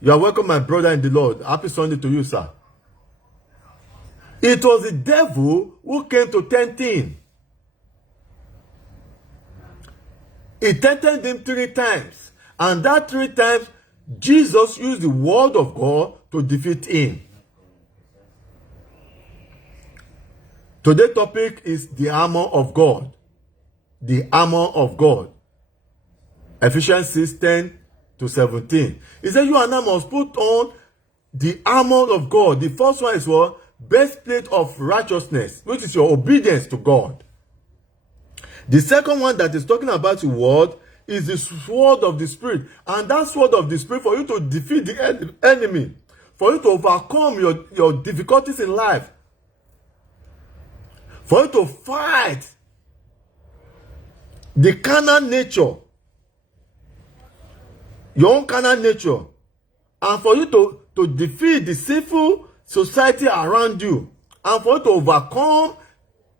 You are welcome, my brother in the Lord. Happy Sunday to you, sir. It was the devil who came to tempt him. He tempted him 3 times. And that 3 times, Jesus used the word of God to defeat him. Today's topic is the armor of God. The armor of God. Ephesians 6:10-17. He said, you and I must put on the armor of God. The first one is what? Breastplate of righteousness, which is your obedience to God. The second one that is talking about the word is the sword of the Spirit. And that sword of the Spirit, for you to defeat the enemy, for you to overcome your difficulties in life, for you to fight the carnal nature, your own carnal nature, and for you to defeat the sinful society around you, and for you to overcome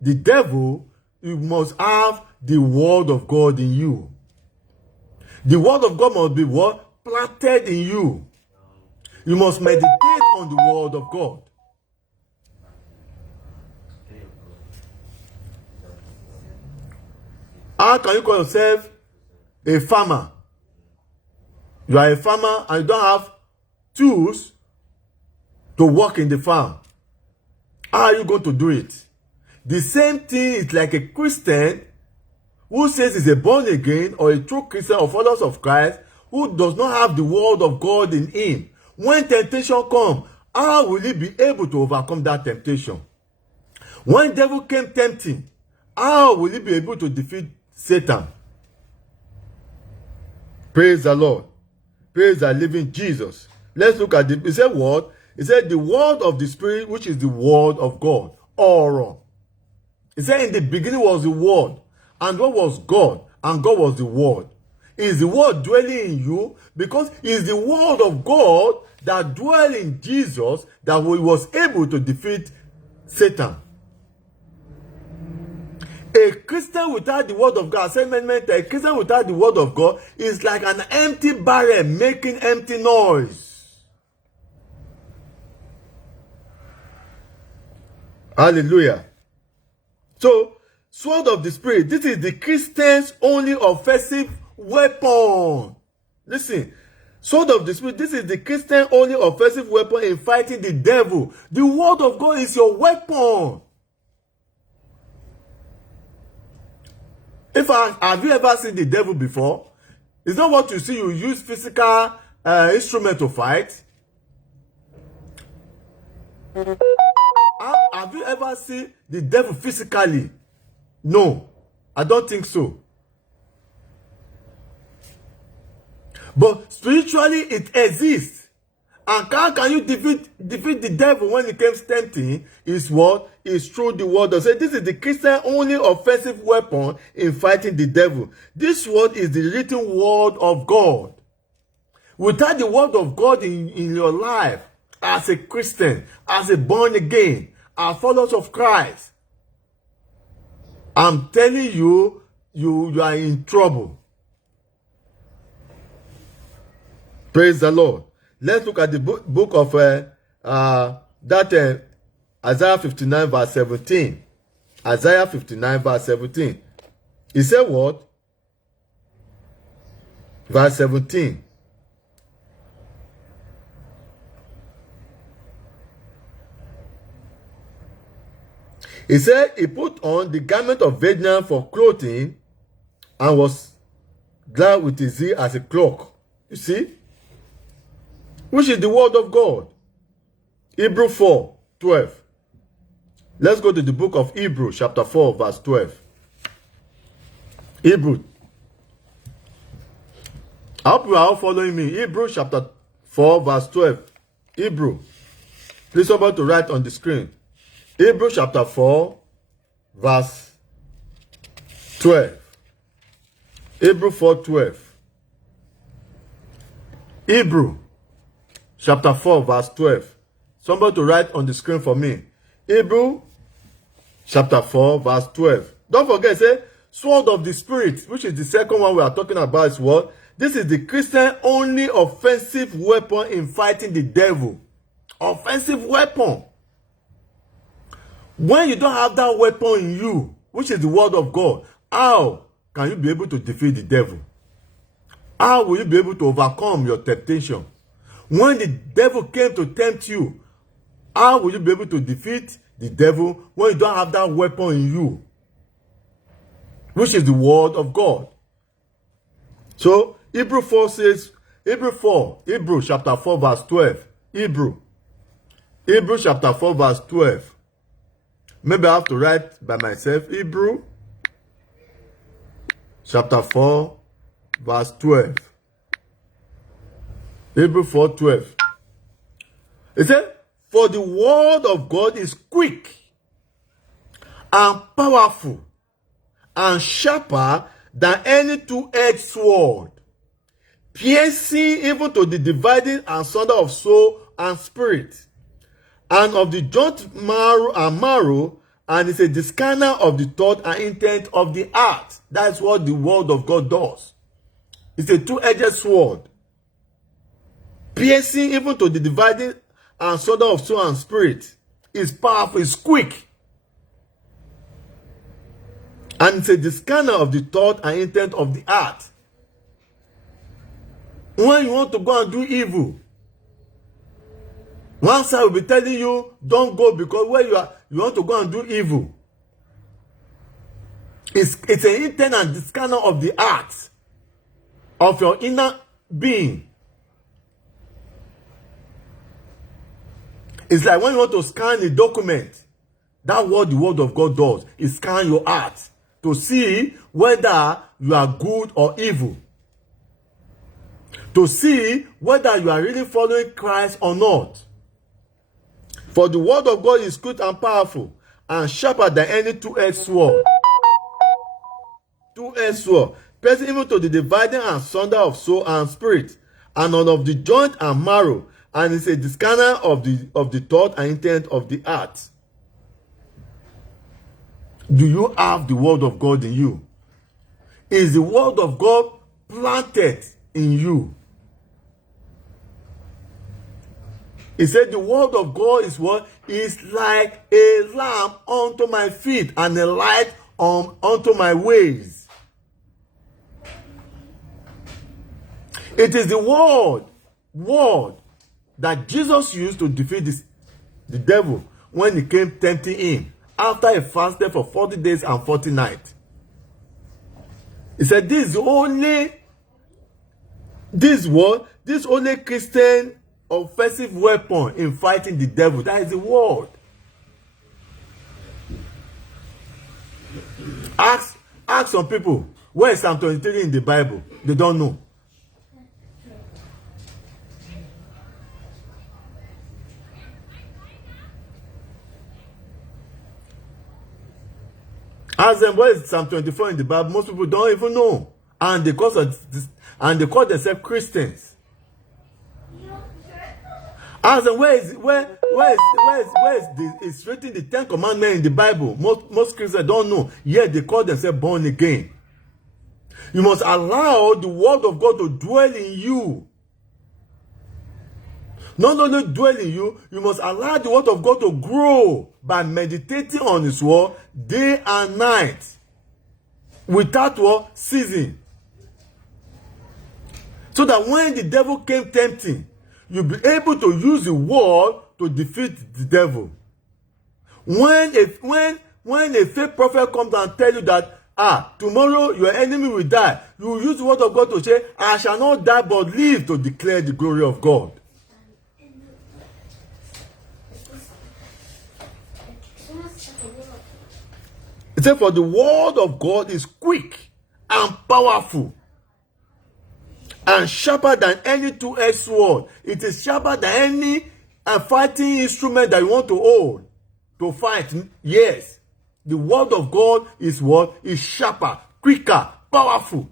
the devil, you must have the word of God in you. The word of God must be what? Planted in you. You must meditate on the word of God. How can you call yourself a farmer? You are a farmer and you don't have tools to work in the farm. How are you going to do it? The same thing is like a Christian who says he's a born again or a true Christian or followers of Christ who does not have the word of God in him. When temptation comes, how will he be able to overcome that temptation? When the devil came tempting, how will he be able to defeat Satan? Praise the Lord. Praise the living Jesus. Let's look at it said what? It said the word of the Spirit, which is the word of God. Or it said in the beginning was the word, and what was God? And God was the word. Is the word dwelling in you? Because it is the word of God that dwelt in Jesus that he was able to defeat Satan. A Christian without the word of God, a Christian without the word of God is like an empty barrel making empty noise. Hallelujah. So, sword of the Spirit, this is the Christian's only offensive weapon. Listen, sword of the Spirit, this is the Christian only offensive weapon in fighting the devil. The word of God is your weapon. Have you ever seen the devil before? It's not what you see. You use physical instrument to fight. Have you ever seen the devil physically? No, I don't think so. But spiritually, it exists. And how can you defeat the devil when he comes tempting? Is what? Is through the word of God. This is the Christian only offensive weapon in fighting the devil. This word is the written word of God. Without the word of God in your life, as a Christian, as a born again, as followers of Christ, I'm telling you, you are in trouble. Praise the Lord. Let's look at the book of Isaiah 59 verse 17. Isaiah 59 verse 17. He said what? Verse 17. He said he put on the garment of vengeance for clothing and was glad with his zeal as a cloak. You see? Which is the word of God. Hebrews 4:12. Let's go to the book of Hebrews, chapter 4, verse 12. Hebrews. I hope you are all following me. Hebrews, chapter 4, verse 12. Hebrews. Please somebody to write on the screen. Hebrews, chapter 4, verse 12. Hebrews 4:12. Hebrews. Chapter 4, verse 12. Somebody to write on the screen for me. Hebrews, chapter 4, verse 12. Don't forget, say, sword of the Spirit, which is the second one we are talking about, is what? This is the Christian only offensive weapon in fighting the devil. Offensive weapon. When you don't have that weapon in you, which is the word of God, how can you be able to defeat the devil? How will you be able to overcome your temptation? When the devil came to tempt you, how will you be able to defeat the devil when you don't have that weapon in you? Which is the word of God. So, Hebrews 4 says, Hebrews chapter 4 verse 12. Hebrews chapter 4 verse 12. Maybe I have to write by myself. Hebrews chapter 4 verse 12. Hebrews 4:12. It said, for the word of God is quick and powerful and sharper than any two-edged sword, piercing even to the dividing asunder of soul and spirit, and of the joint marrow, and it's a discerner of the thought and intent of the heart. That's what the word of God does. It's a two-edged sword, piercing even to the dividing asunder of soul and spirit. It's powerful, it's quick. And it's a discerner of the thought and intent of the heart. When you want to go and do evil, one side will be telling you, don't go, because where you want to go and do evil. It's an intent and discerner of the heart, of your inner being. It's like when you want to scan a document, that's what the word of God does. It scans your heart to see whether you are good or evil. to see whether you are really following Christ or not. For the word of God is good and powerful, and sharper than any two-edged sword. Two-edged sword, piercing even to the dividing and sunder of soul and spirit, and of the joint and marrow, and is a discerner of the thought and intent of the heart. Do you have the word of God in you? Is the word of God planted in you? He said the word of God is what? Is like a lamp unto my feet and a light unto my ways. It is the word that Jesus used to defeat the devil when he came tempting him after he fasted for 40 days and 40 nights. He said this only Christian offensive weapon in fighting the devil. That is the word. Ask some people, where is Psalm 23 in the Bible? They don't know. Ask them, where is Psalm 24 in the Bible? Most people don't even know. And they call themselves Christians. Ask them, where is it's written the 10 Commandments in the Bible? Most Christians don't know. Yet they call themselves born again. You must allow the word of God to dwell in you. Not only dwell in you, you must allow the word of God to grow by meditating on his word day and night without what? Ceasing. So that when the devil came tempting, you'll be able to use the word to defeat the devil. When a fake prophet comes and tell you that tomorrow your enemy will die, you will use the word of God to say, I shall not die but live to declare the glory of God. It said, for the word of God is quick and powerful and sharper than any two-edged sword. It is sharper than any fighting instrument that you want to hold to fight. Yes, the word of God is what? Is sharper, quicker, powerful.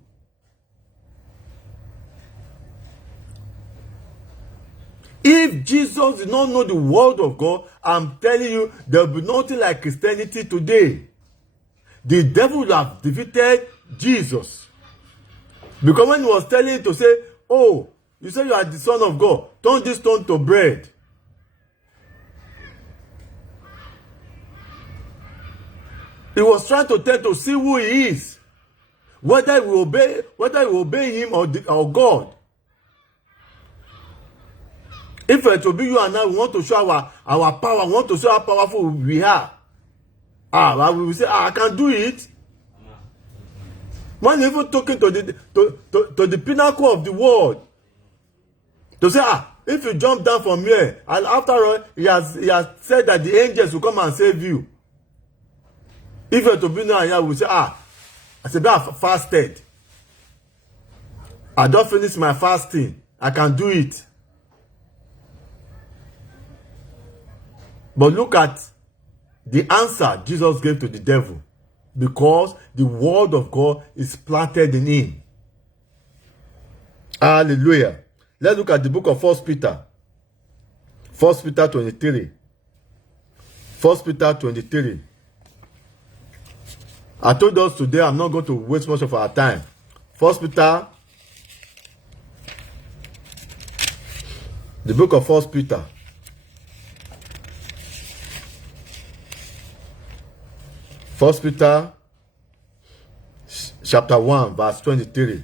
If Jesus did not know the word of God, I'm telling you, there will be nothing like Christianity today. The devil would have defeated Jesus. Because when he was telling him to say, oh, you say you are the Son of God, turn this stone to bread. He was trying to tell to see who he is. Whether we obey him or God. If it will be you and I, we want to show our power, we want to show how powerful we are. We will say, I can do it. When even talking to the pinnacle of the world, to say, if you jump down from here, and after all, he has said that the angels will come and save you. If you're to be now, we will say, I said, I fasted. I don't finish my fasting. I can do it. But look at the answer Jesus gave to the devil. Because the word of God is planted in him. Hallelujah. Let's look at the book of 1 Peter. 1 Peter 23. 1 Peter 23. I told us today I'm not going to waste much of our time. 1 Peter. The book of 1 Peter. 1 Peter chapter 1 verse 23.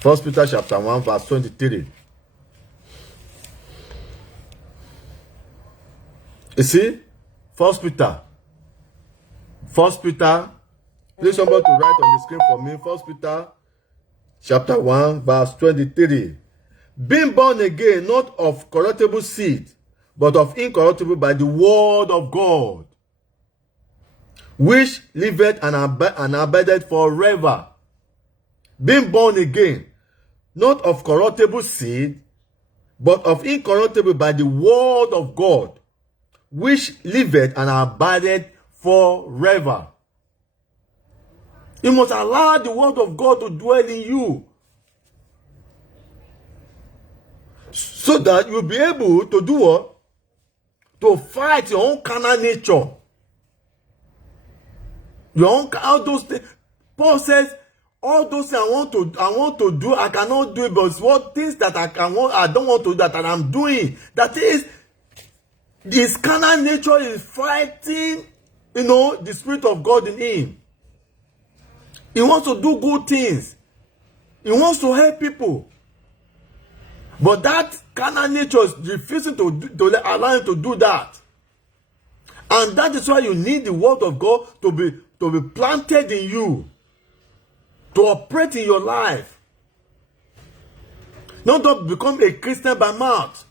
1 Peter chapter 1 verse 23. You see? 1 Peter. Please somebody to write on the screen for me. 1 Peter chapter 1 verse 23. Being born again, not of corruptible seed, but of incorruptible by the word of God, which liveth and abideth forever. Being born again, not of corruptible seed, but of incorruptible by the word of God, which liveth and abideth forever. You must allow the word of God to dwell in you, so that you'll be able to do what? To fight your own carnal nature. Your own, all those things. Paul says, all those things I want to do, I cannot do it, but what things that I don't want to do that I'm doing. That is, this carnal nature is fighting, the Spirit of God in him. He wants to do good things. He wants to help people. But that carnal nature is refusing to allow him to do that. And that is why you need the word of God to be planted in you, to operate in your life. Not to become a Christian by mouth.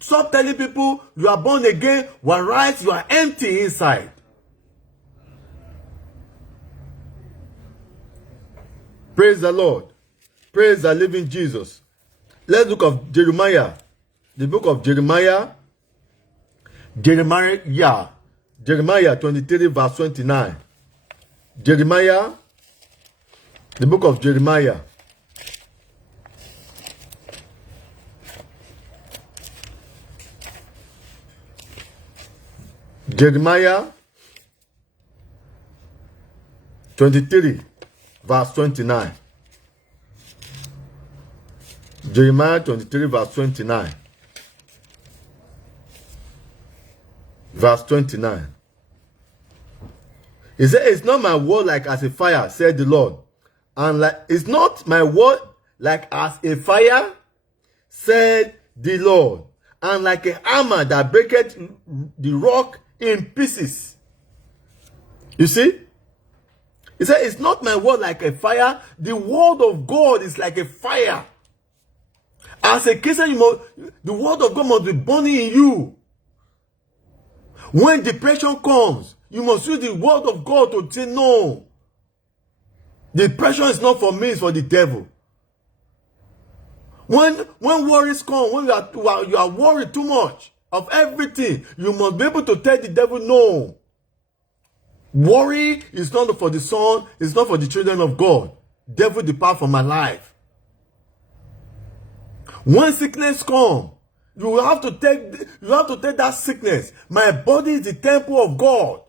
Stop telling people you are born again, whereas you are empty inside. Praise the Lord. Praise the living Jesus. Let's look at Jeremiah. The book of Jeremiah. Jeremiah 23 verse 29. Jeremiah. The book of Jeremiah. Jeremiah 23 verse 29. Jeremiah 23 verse 29. Verse 29. He said, it's not my word like as a fire, said the Lord. And it's not my word like as a fire, said the Lord. And like a hammer that breaketh the rock in pieces. You see? He said, it's not my word like a fire. The word of God is like a fire. As a Christian, the word of God must be burning in you. When depression comes, you must use the word of God to say, no. Depression is not for me, it's for the devil. When worries come, when you are worried too much of everything, you must be able to tell the devil, no. Worry is not for the son, it's not for the children of God. Devil, depart from my life. When sickness comes, you have to take that sickness. My body is the temple of God.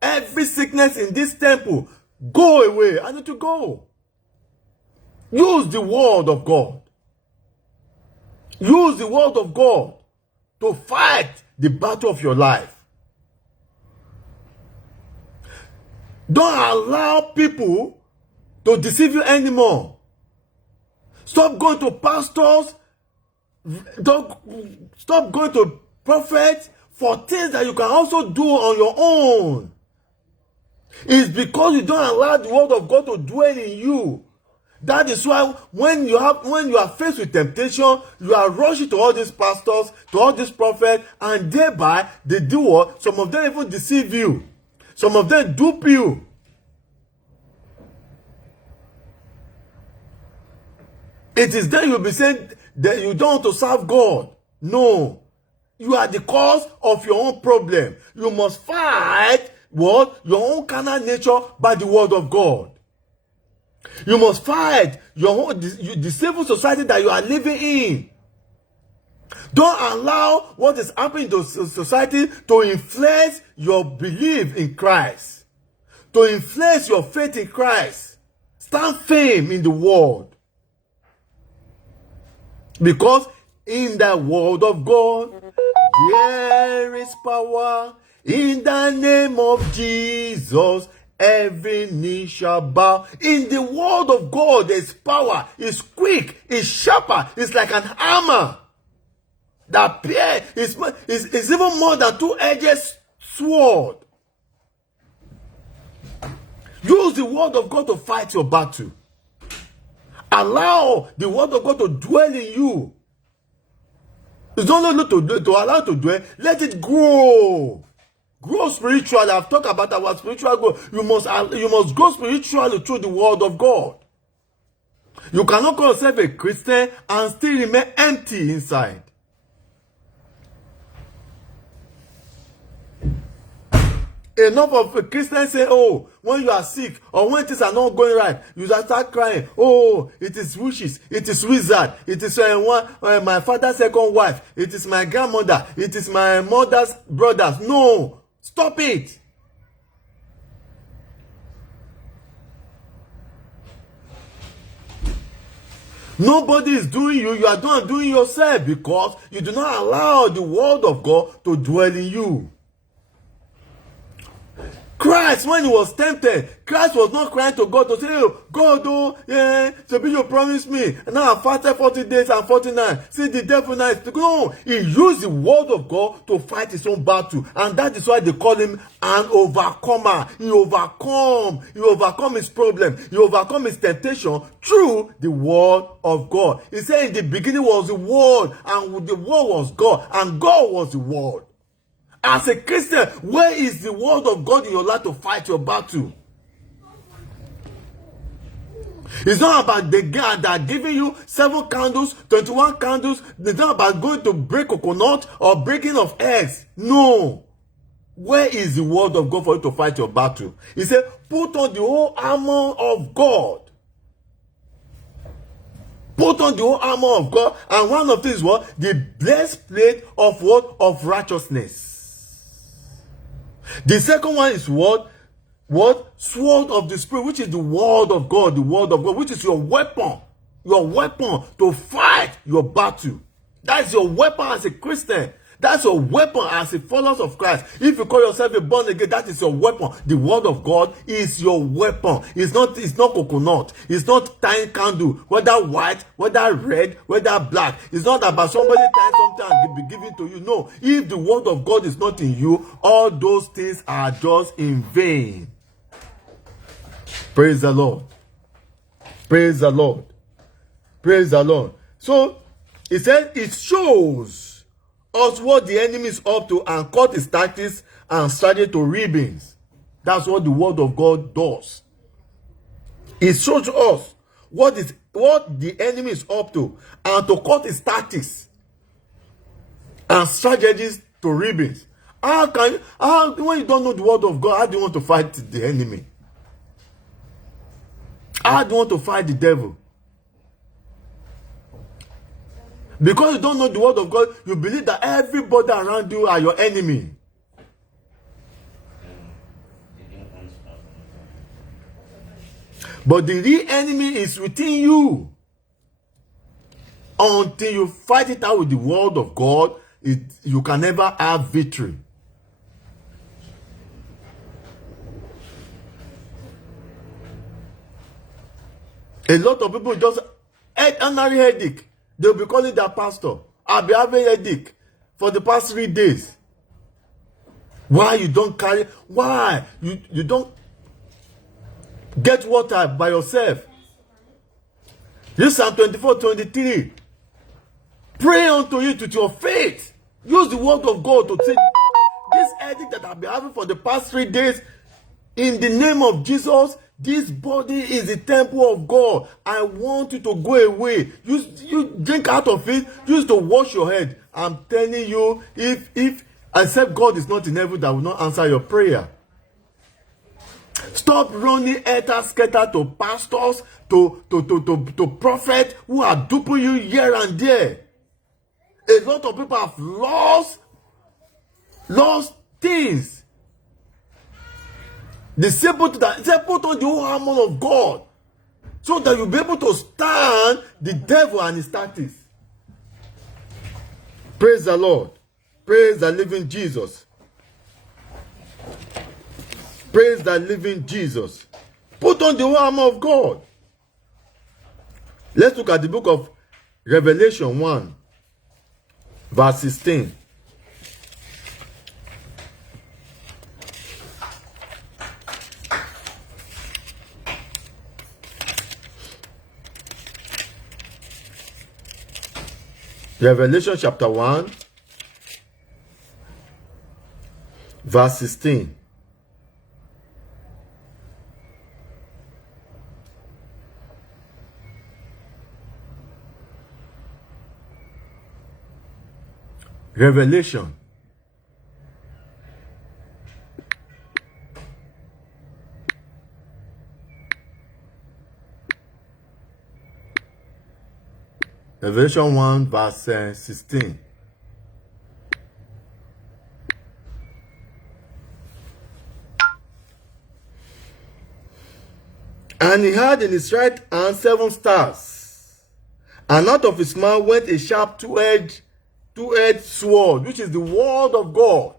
Every sickness in this temple, go away. I need to go. Use the word of God. Use the word of God to fight the battle of your life. Don't allow people to deceive you anymore. Stop going to pastors. Stop going to prophets for things that you can also do on your own. It's because you don't allow the word of God to dwell in you. That is why when you are faced with temptation, you are rushing to all these pastors, to all these prophets, and thereby they do what? Some of them even deceive you. Some of them dupe you. It is then you'll be saying that you don't want to serve God. No. You are the cause of your own problem. You must fight what? Your own carnal nature by the word of God. You must fight the civil society that you are living in. Don't allow what is happening to society to influence your belief in Christ. To influence your faith in Christ. Stand firm in the word. Because in the word of God, there is power. In the name of Jesus, every knee shall bow. In the word of God, there is power. It's quick. It's sharper. It's like an hammer. That pierce is even more than two-edged sword. Use the word of God to fight your battle. Allow the word of God to dwell in you. It's not only to allow it to dwell. Let it grow. Grow spiritually. I've talked about our spiritual growth. You must grow spiritually through the word of God. You cannot call yourself a Christian and still remain empty inside. Enough of a Christian say, oh, when you are sick or when things are not going right, you just start crying. Oh, it is wishes, it is wizard, it is my father's second wife, it is my grandmother, it is my mother's brothers. No, stop it. Nobody is doing you. You are not doing yourself because you do not allow the word of God to dwell in you. Christ, when he was tempted, Christ was not crying to God to say, oh, God, oh, yeah, so you promised me. And now I fasted 40 days and 49. See, the devil now is... No, he used the word of God to fight his own battle. And that is why they call him an overcomer. He overcome his problem. He overcome his temptation through the word of God. He said in the beginning was the word, and the word was God, and God was the word. As a Christian, where is the word of God in your life to fight your battle? It's not about the God that giving you 7 candles, 21 candles. It's not about going to break coconut or breaking of eggs. No. Where is the word of God for you to fight your battle? He said, put on the whole armor of God. Put on the whole armor of God. And one of these was the breastplate of what? Of righteousness. The second one is what? What? Sword of the Spirit, which is the word of God, which is your weapon to fight your battle. That's your weapon as a Christian. That's your weapon as a follower of Christ. If you call yourself a born again, that is your weapon. The word of God is your weapon. It's not coconut. It's not tying candle, whether white, whether red, whether black. It's not about somebody tying something and be given to you. No. If the word of God is not in you, all those things are just in vain. Praise the Lord. Praise the Lord. Praise the Lord. So, it said it shows us what the enemy is up to and cut his tactics and strategy to ribbons. That's what the word of God does. It shows us what the enemy is up to and to cut his tactics and strategies to ribbons. When you don't know the word of God, how do you want to fight the enemy? How do you want to fight the devil? Because you don't know the word of God, you believe that everybody around you are your enemy. But the real enemy is within you. Until you fight it out with the word of God, you can never have victory. A lot of people just ordinary headache. They'll be calling their pastor. I've been having a headache for the past 3 days. Why you don't carry? Why you don't get water by yourself? Use Psalm 24:23. Pray unto it with your faith. Use the word of God to say this headache that I've been having for the past 3 days. In the name of Jesus, this body is the temple of God. I want you to go away. You drink out of it. Use to wash your head. I'm telling you, if except God is not in heaven, that will not answer your prayer. Stop running scatter to pastors, to prophets who are duping you here and there. A lot of people have lost things. The simple to that, they put on the whole armor of God so that you'll be able to stand the devil and his tactics. Praise the Lord. Praise the living Jesus. Praise the living Jesus. Put on the whole armor of God. Let's look at the book of Revelation 1, verse 16. Revelation chapter 1, verse 16. Revelation. Revelation 1 verse 16. And he had in his right hand 7 stars, and out of his mouth went a sharp two-edged sword, which is the word of God.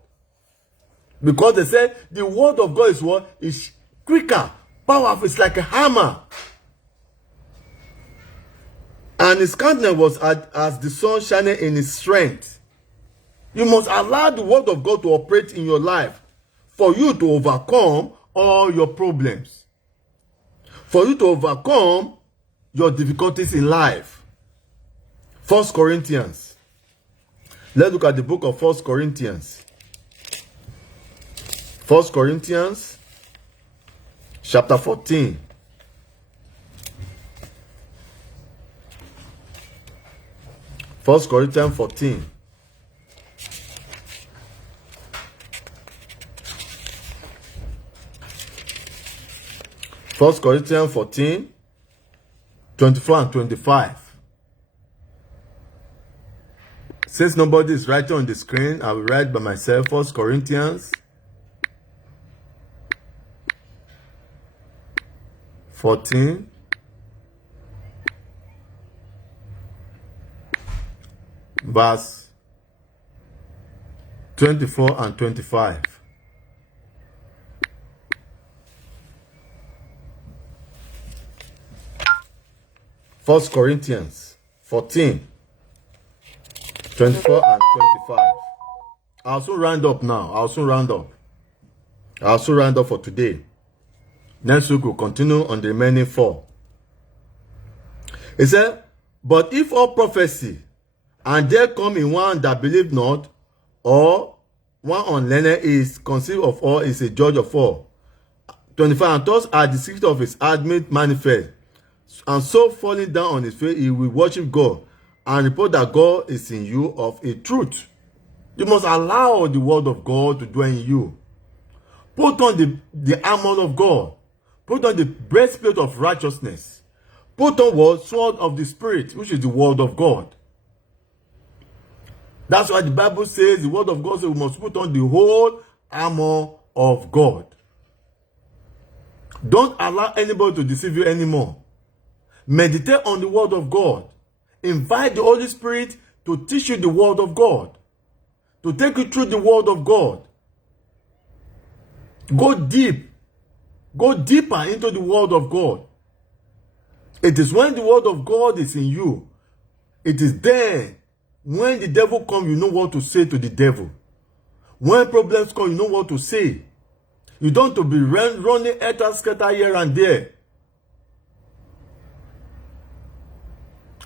Because they said the word of God is what? Is quicker, powerful, it's like a hammer. And his countenance was as the sun shining in his strength. You must allow the word of God to operate in your life for you to overcome all your problems. For you to overcome your difficulties in life. 1 Corinthians. Let's look at the book of 1 Corinthians. 1 Corinthians chapter 14. 1 Corinthians 14. First Corinthians 14, 24 and 25. Since nobody is writing on the screen, I will write by myself. 1 Corinthians 14, verse 24 and 25. First Corinthians 14, 24 and 25. I'll soon round up now. I'll soon round up for today. Next week we'll continue on the remaining 4. It said, but if all prophecy, and there come in one that believe not, or one unlearned is conceived of all, is a judge of all. 25. And thus are the secret of his heart made manifest. And so falling down on his face, he will worship God and report that God is in you of a truth. You must allow the word of God to dwell in you. Put on the armor of God. Put on the breastplate of righteousness. Put on what? Sword of the Spirit, which is the word of God. That's why the Bible says, the word of God says we must put on the whole armor of God. Don't allow anybody to deceive you anymore. Meditate on the word of God. Invite the Holy Spirit to teach you the word of God. To take you through the word of God. Go deep. Go deeper into the word of God. It is when the word of God is in you. It is then, when the devil comes, you know what to say to the devil. When problems come, you know what to say. You don't have to be running scatter here and there.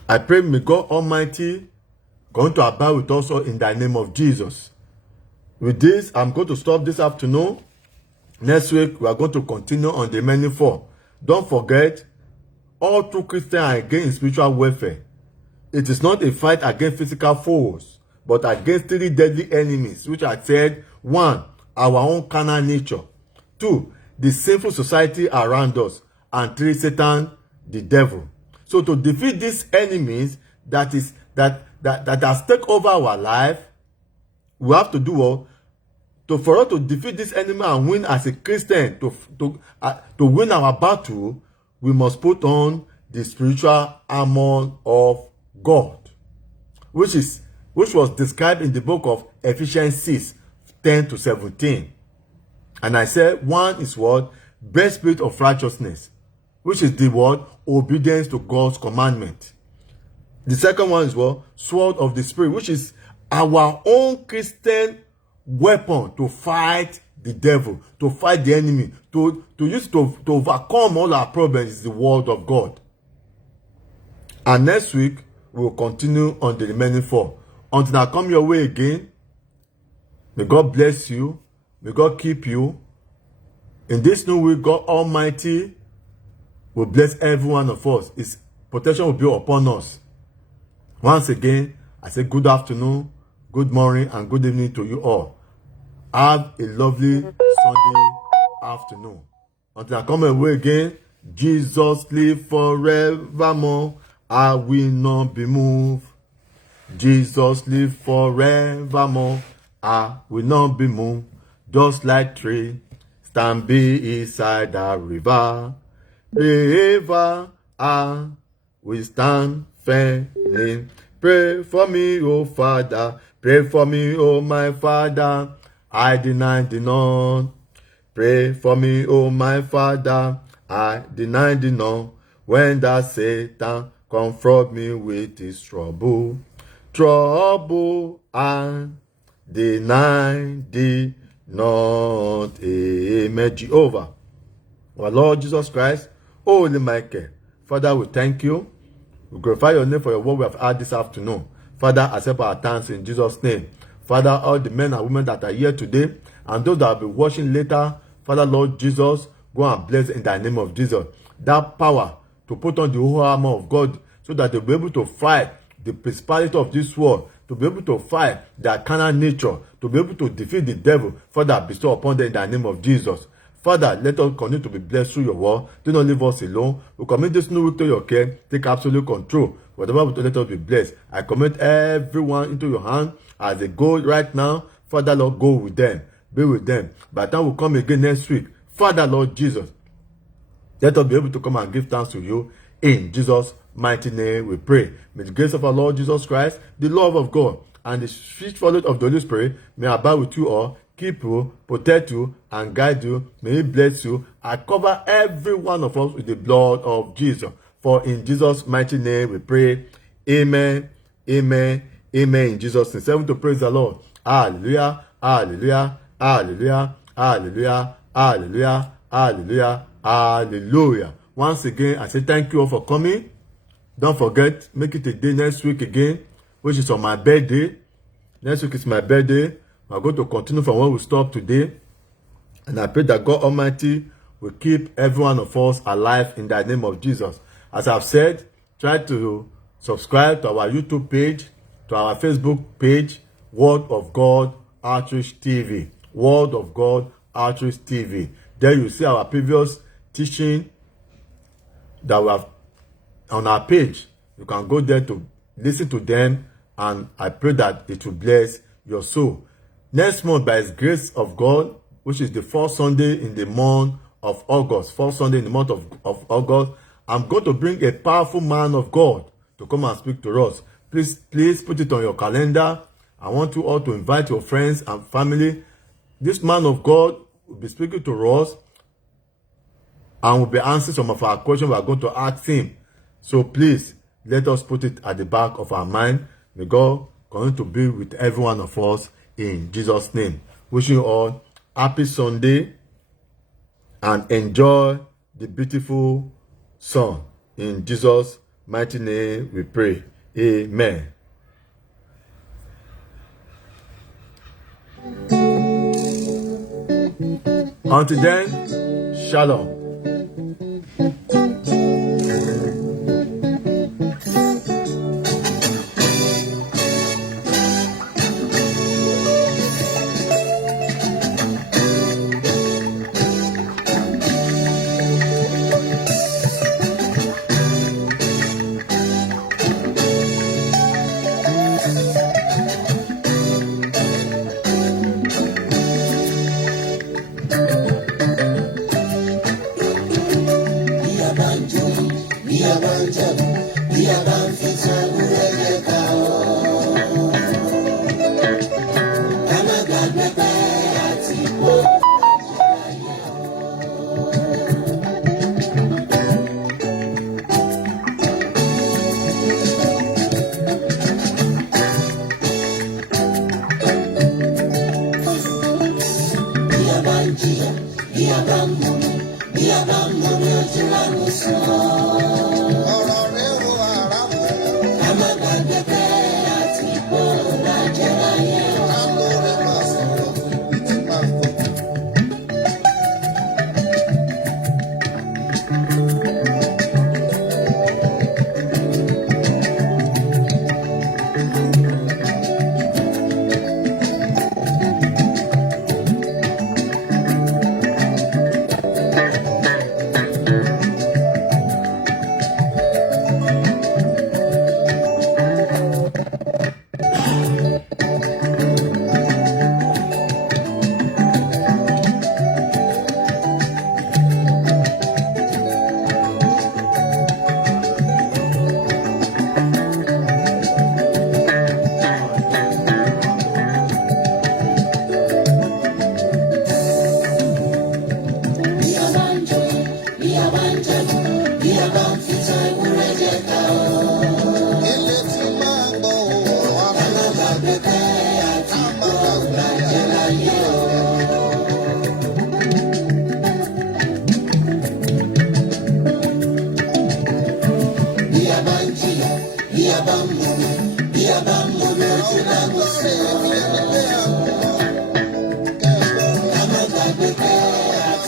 I pray may God Almighty going to abide with us all in the name of Jesus. With this, I'm going to stop this afternoon. Next week, we are going to continue on the remaining 4. Don't forget, all true Christians are against spiritual warfare. It is not a fight against physical foes, but against 3 deadly enemies, which I said, 1, our own carnal nature. 2, the sinful society around us. And 3, Satan, the devil. So to defeat these enemies that has taken over our life, we have to do what? For us to defeat this enemy and win as a Christian, to win our battle, we must put on the spiritual armor of God, which was described in the book of Ephesians 6, 10 to 17. And I said, 1 is what? Breastplate of righteousness, which is the word obedience to God's commandment. The second one is what? Sword of the Spirit, which is our own Christian weapon to fight the devil, to fight the enemy, to use to overcome all our problems, is the word of God. And next week, we will continue on the remaining 4. Until I come your way again, may God bless you. May God keep you. In this new week, God Almighty will bless every one of us. His protection will be upon us. Once again, I say good afternoon, good morning, and good evening to you all. Have a lovely Sunday afternoon. Until I come away again, Jesus live forevermore. I will not be moved. Jesus live forevermore. I will not be moved. Just like tree stand beside the river. River, I will stand firmly. Pray for me, oh Father. Pray for me, oh my Father. I deny thee not. Pray for me, oh my Father. I deny thee not. When that Satan confront me with his trouble, I deny thee not. Amen. Jehovah, our Lord Jesus Christ, Holy Michael, Father, we thank you. We glorify your name for your word we have had this afternoon. Father, accept our thanks in Jesus' name. Father, all the men and women that are here today and those that will be watching later, Father, Lord Jesus, go and bless in the name of Jesus. That power to put on the whole armor of God so that they'll be able to fight the principality of this world, to be able to fight their carnal nature, to be able to defeat the devil. Father, bestow upon them in the name of Jesus. Father, let us continue to be blessed through your word. Do not leave us alone. We commit this new week to your care. Take absolute control. Whatever we do, let us be blessed. I commit everyone into your hand as they go right now. Father, Lord, go with them. Be with them. By the time we come again next week, Father, Lord Jesus, let us be able to come and give thanks to you. In Jesus' mighty name we pray. May the grace of our Lord Jesus Christ, the love of God, and the sweet fellowship of the Holy Spirit may abide with you all, keep you, protect you, and guide you. May He bless you and cover every one of us with the blood of Jesus. For in Jesus' mighty name we pray. Amen. Amen. Amen. In Jesus' name. 7 to praise the Lord. Hallelujah. Hallelujah. Hallelujah. Hallelujah. Hallelujah. Hallelujah. Hallelujah. Once again, I say thank you all for coming. Don't forget, make it a day next week again, which is on my birthday. Next week is my birthday. We're going to continue from where we stopped today. And I pray that God Almighty will keep every one of us alive in the name of Jesus. As I've said, try to subscribe to our YouTube page, to our Facebook page, Word of God Outreach TV. Word of God Outreach TV. There you see our previous teaching that we have on our page. You can go there to listen to them, and I pray that it will bless your soul. Next month, by His grace of God, which is the first Sunday in the month of August, first Sunday in the month of August, I'm going to bring a powerful man of God to come and speak to us. Please put it on your calendar. I want you all to invite your friends and family. This man of God will be speaking to us and will be answering some of our questions we are going to ask him. So please, let us put it at the back of our mind. May God continue to be with every one of us in Jesus' name. Wishing you all happy Sunday and enjoy the beautiful sun. In Jesus' mighty name we pray. Amen. Until then, shalom.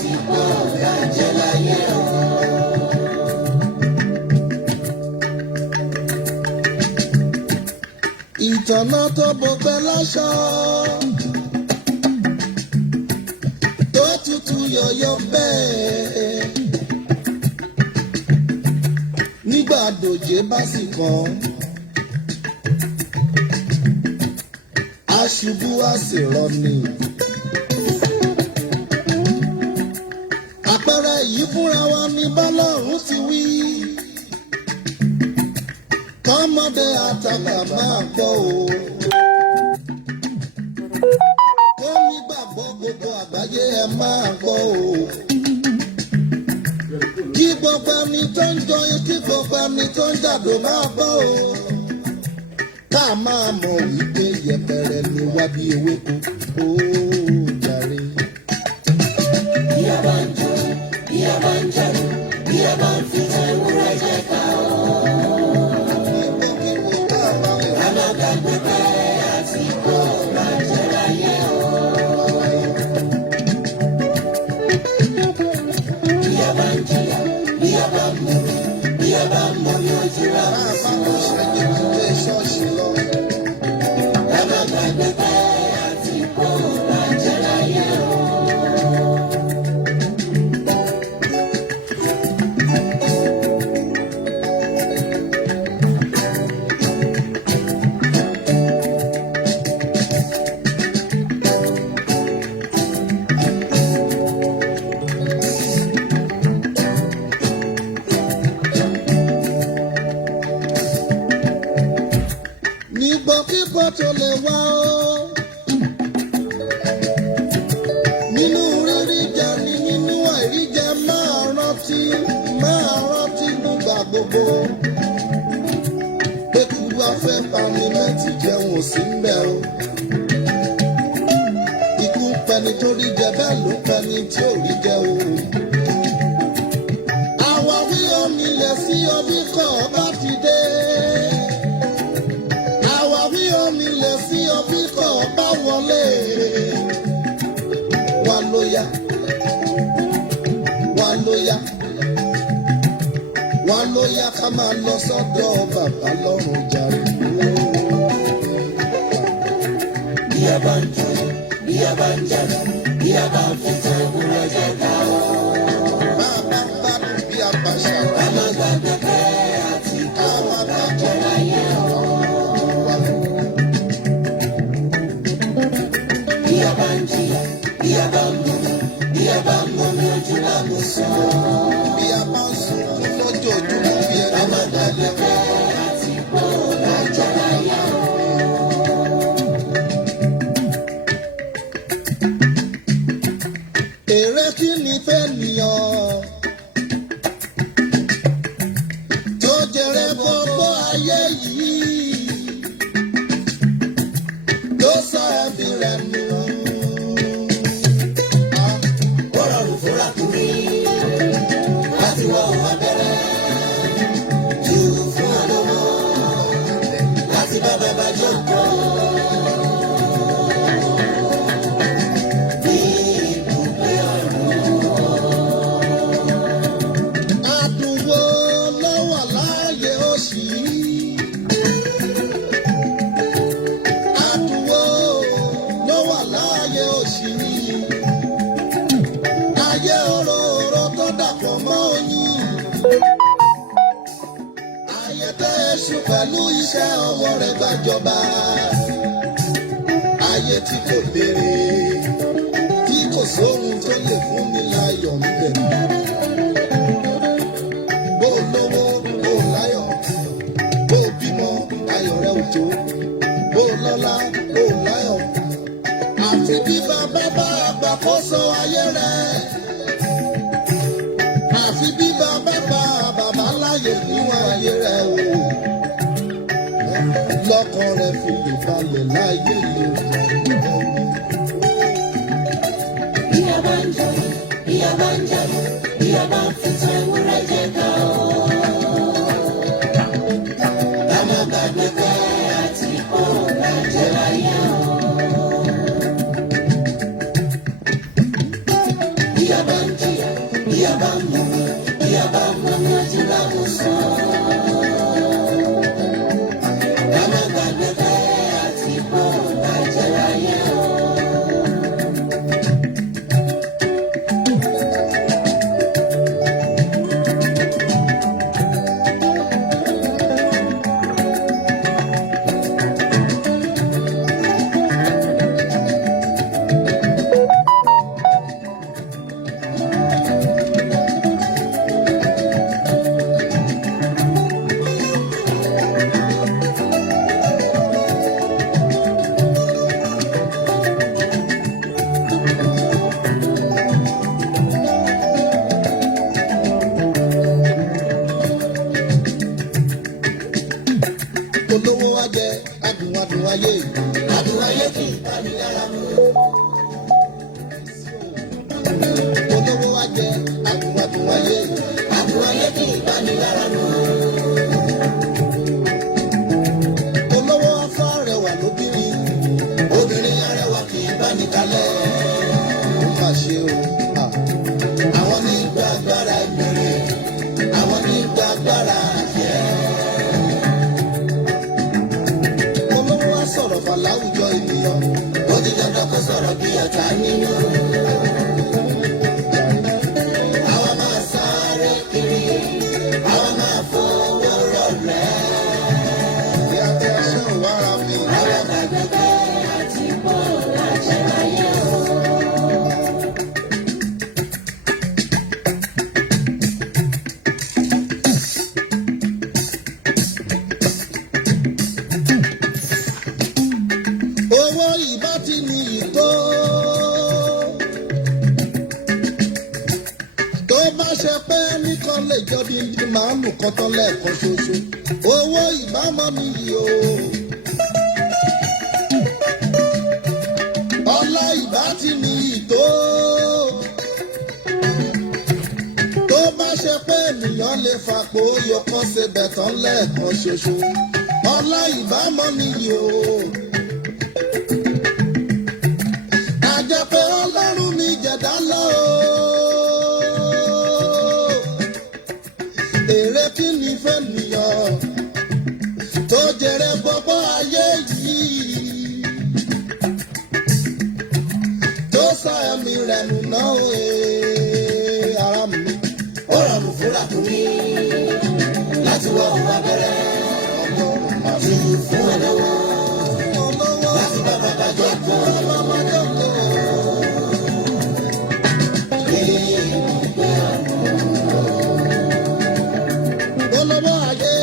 àti kó bàjẹ́ láyé o. Ìtànà tó bọ̀gbẹ́ láṣọ tó tutù yọ̀yọ̀ bẹ́ẹ̀ nígbà dòjé bá sì kàn aṣubú àṣìrọ̀ ni. Àpẹẹrẹ yìí fúnra wa ní bọ́lọ́run ti wí. Kọ́mọdé àtàgbà máa gbọ́ o. Kó nígbàgbọ́ gbogbo àgbáyé ẹ máa gbọ́ o. Kí gbogbo ẹni tó ń jọyìn kí gbogbo ẹni tó ń jàdó máa gbọ́ o. Ká máa mọ̀ wípé yẹpẹrẹ ni wá bí ewéko ó jàre. Bí a bá ń jó, bí a bá ń jàdó, bí a bá ń fi tan ewúrẹ́ jẹ ká o. Ká má gbàgbé pé àti kó bàjẹ́ láyé o. Bí a bá ń jìyà, bí a bá ń mọ̀mí, bí a bá ń mọ̀mí ojú ra mọ̀ sí o. Ká má gbàgbé pé àti kó bàjẹ́ láyé o. Nígbàkígbà tó lè wá o. Nínú rírí jẹ ni nínú àìrí jẹ máa rántí nígbà gbogbo. Pé kí wá fẹ́ pa mi láti jẹun ò sí ń bẹ̀ o. Ikú ń pẹni tó rí jẹ bẹ́ẹ̀ ló pẹni tí ò rí jẹ o. Àwáwí omi lẹ̀ sí ọbí kọ̀ bá ti dé. Àwáwí omi lẹ̀ sí ọbí kọ̀ bá wọlé. Wá lóyá, wá lóyá, wá lóyá ká máa lọ sọ́dọ̀ bàbá lọ́run jàre. Bí a bá ń jó, bí a bá ń jàdó, bí a bá ń fi tan ewúrẹ́ jẹ ká o. Máa bá gbádùn bí a bá Ká ṣàrà. má gbàgbé pé àti kó bàjẹ́ láyé o. Bí a bá ń jìyà, bí a bá ń mọ̀mí, bí a bá ń mọ̀mí ojú ra mọ̀ sí o. Bí a bá ń sunkún lójoojúmọ́ bí Ká ẹni má gbàgbé pé àti kó bàjẹ́ láyé o. èrè kí ni fẹ́ nìyàn tó jèrè gbogbo ayé yìí tó sọ ẹbí rẹ̀ nù. Ó rọrùn fún ràkúnmí láti wọ òun abẹ́rẹ́ jù fún olówó láti bá bàbá jókòó. Ní ibùgbé ọ̀run, Àdùnwó ló wà láàyè òṣì. Àdùnwó ló wà láàyè òṣì. Ayé òróró tó dàpọ̀ mọ́ oyin. Ayé tẹ́ èṣù pẹ̀lú iṣẹ́ ọwọ́ rẹ̀ gbàjọba. Ayé tí kò béèrè, tí kò sóhun tó lè fún mi láyọ̀ níbẹ̀. Bó lówó, bó láyọ̀, bó bímọ, ayọ̀ rẹ̀ ò tó. Bó lọ́lá, bó láyọ̀. Àfi bí bàbá bá àgbàkóso ayé rẹ̀. Àfi bí bàbá bá bàbá láyè níwọ̀n ayé rẹ̀ o. Lọ́kàn rẹ̀ fi lè balẹ̀ láyé yìí. bí a bá ń jọ, bí a bá ń jàdó, bí a bá ń fi tan ewúrẹ́ jẹ ká o. Ká má gbàgbé pé àti kó bàjẹ́ láyé o. Bí a bá ń Olówó wa jẹ adùn ayé. Adùn ayé kì í bá mi lára mu. Olówó wa jẹ adùn ayé. Adùn ayé kì í bá mi lára mu. Olówó afọ arẹwà lóbìnrin. Obìnrin arẹwà kì í bá mi kalẹ̀. Ó mà ṣe o. Àwọn ní gba agbára ìbẹ̀rẹ̀. Àwọn ní gba agbára àjẹ́. Sọ̀rọ̀ fà láwùjọ ènìyàn. Ó di dandan kó sọ̀rọ̀ bí ọ̀tá nínú. Àwa máa sáré kiri, àwa máa fowó rọ̀lẹ́. Bí a ti ṣe ń wára mi. Àwa gbàgbé pé àti bọ̀ láṣẹ ayé o. Owó ìbá ti ní ìtó. Tó bá ṣe pé nìkan lè jọ bí màálù kan tán lẹ́ẹ̀kan ṣoṣo. Owó ìbámọ́ nìyí o. Ọlá ìbá ti ní ìtó. Tó bá ṣe pé ènìyàn lè fapò yọkan ṣe bẹ̀tán lẹ́ẹ̀kan ṣoṣo. Ọlá ìbámọ́ nìyí o. Àjẹpẹ́ Ọlọ́run mi jẹ̀dá lọ o. Èrè kí ni fẹ́ nìyàn tó jèrè gbogbo ayé yìí. Tó sàmì rẹ̀ nù náà o ara mi. Ó rọrùn fúnra fún mi láti wọ òun abẹ́rẹ́. Ọlọ́run máa fi fún ẹ lọ́wọ́. Láti bá bàbá jẹ́ kó. Olówó ayé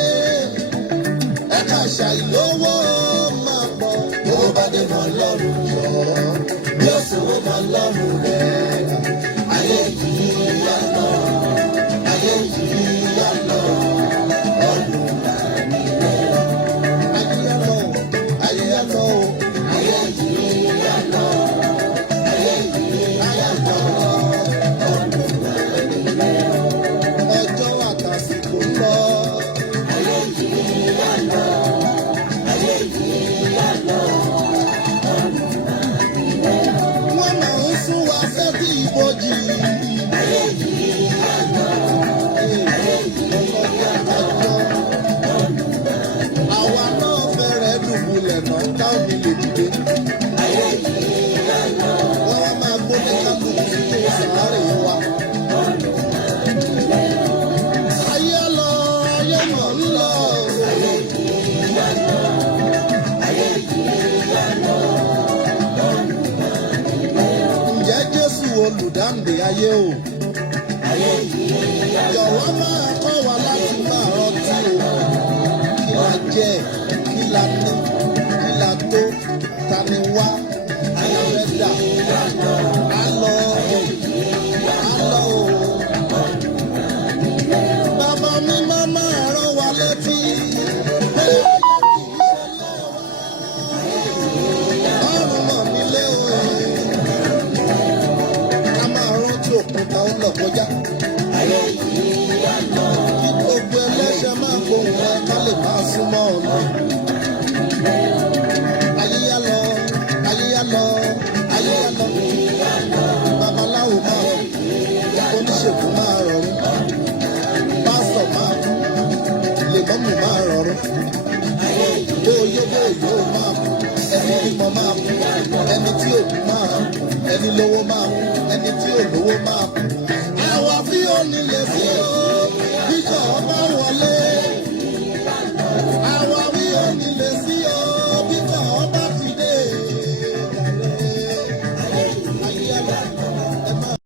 ẹ̀ka ṣàìlówó máa pọ̀. Bí ó bá dé mọ́ lọ́rùn yọ, bí ó sòwò mọ́ lọ́rùn rẹ̀. Ayé yìí yá lọ, ayé yìí yá lọ, ọdún máa nílẹ̀. Ayé yá lọ, ayé yá lọ, ayé yìí yá lọ, ayé yìí yá lọ, ọdún máa nílẹ̀. Ọjọ́ àtàsìkò lọ. Ayé yìí yá lọ, ayé yìí yá lọ, ọdún máa nílẹ̀. Wọ́n máa ń sún wa sẹ́tì ìbòjì. Ayé yìí yá lọ, ayé yìí yá lọ, ọdún máa nílẹ̀. Àwa náà fẹ́rẹ̀ dùbúlẹ̀ náà táwọn mi lè dìde. Ayé yìí yá lọ. Wọ́n máa gbóni kábùkù sí ìsàárè wa. Ayé lọ, ayé mọ̀ ń lọ. Ayé yìí yá lọ, ayé yìí yá lọ, ọdún máa nílẹ̀. Ǹjẹ́ Jésù olùdáǹdè ayé o? Ayé yìí yá lọ. Jọ̀wọ́ máa kọ́ wa láti máa rántí o. Kí la jẹ, kí la ní, kí la tó, ta ni wá, ayé fẹ́ dà. Á lọ, á lọ o. Bàbá mi máa máa rán wa létí. Ọ̀run mọ̀ mí lé o. Ká máa rántí òkúta ó lọ kọjá. Kí gbogbo ẹlẹ́ṣẹ̀ máa gbóhùn ẹ ká lè máa súnmọ́ ọ̀nà. Ayé yá lọ, ayé yá lọ, ayé yá lọ. Babaláwo máa rọrùn, oníṣègùn máa rọrùn, pásítọ̀ máa lówó máa kú ẹni tí ò lówó máa kú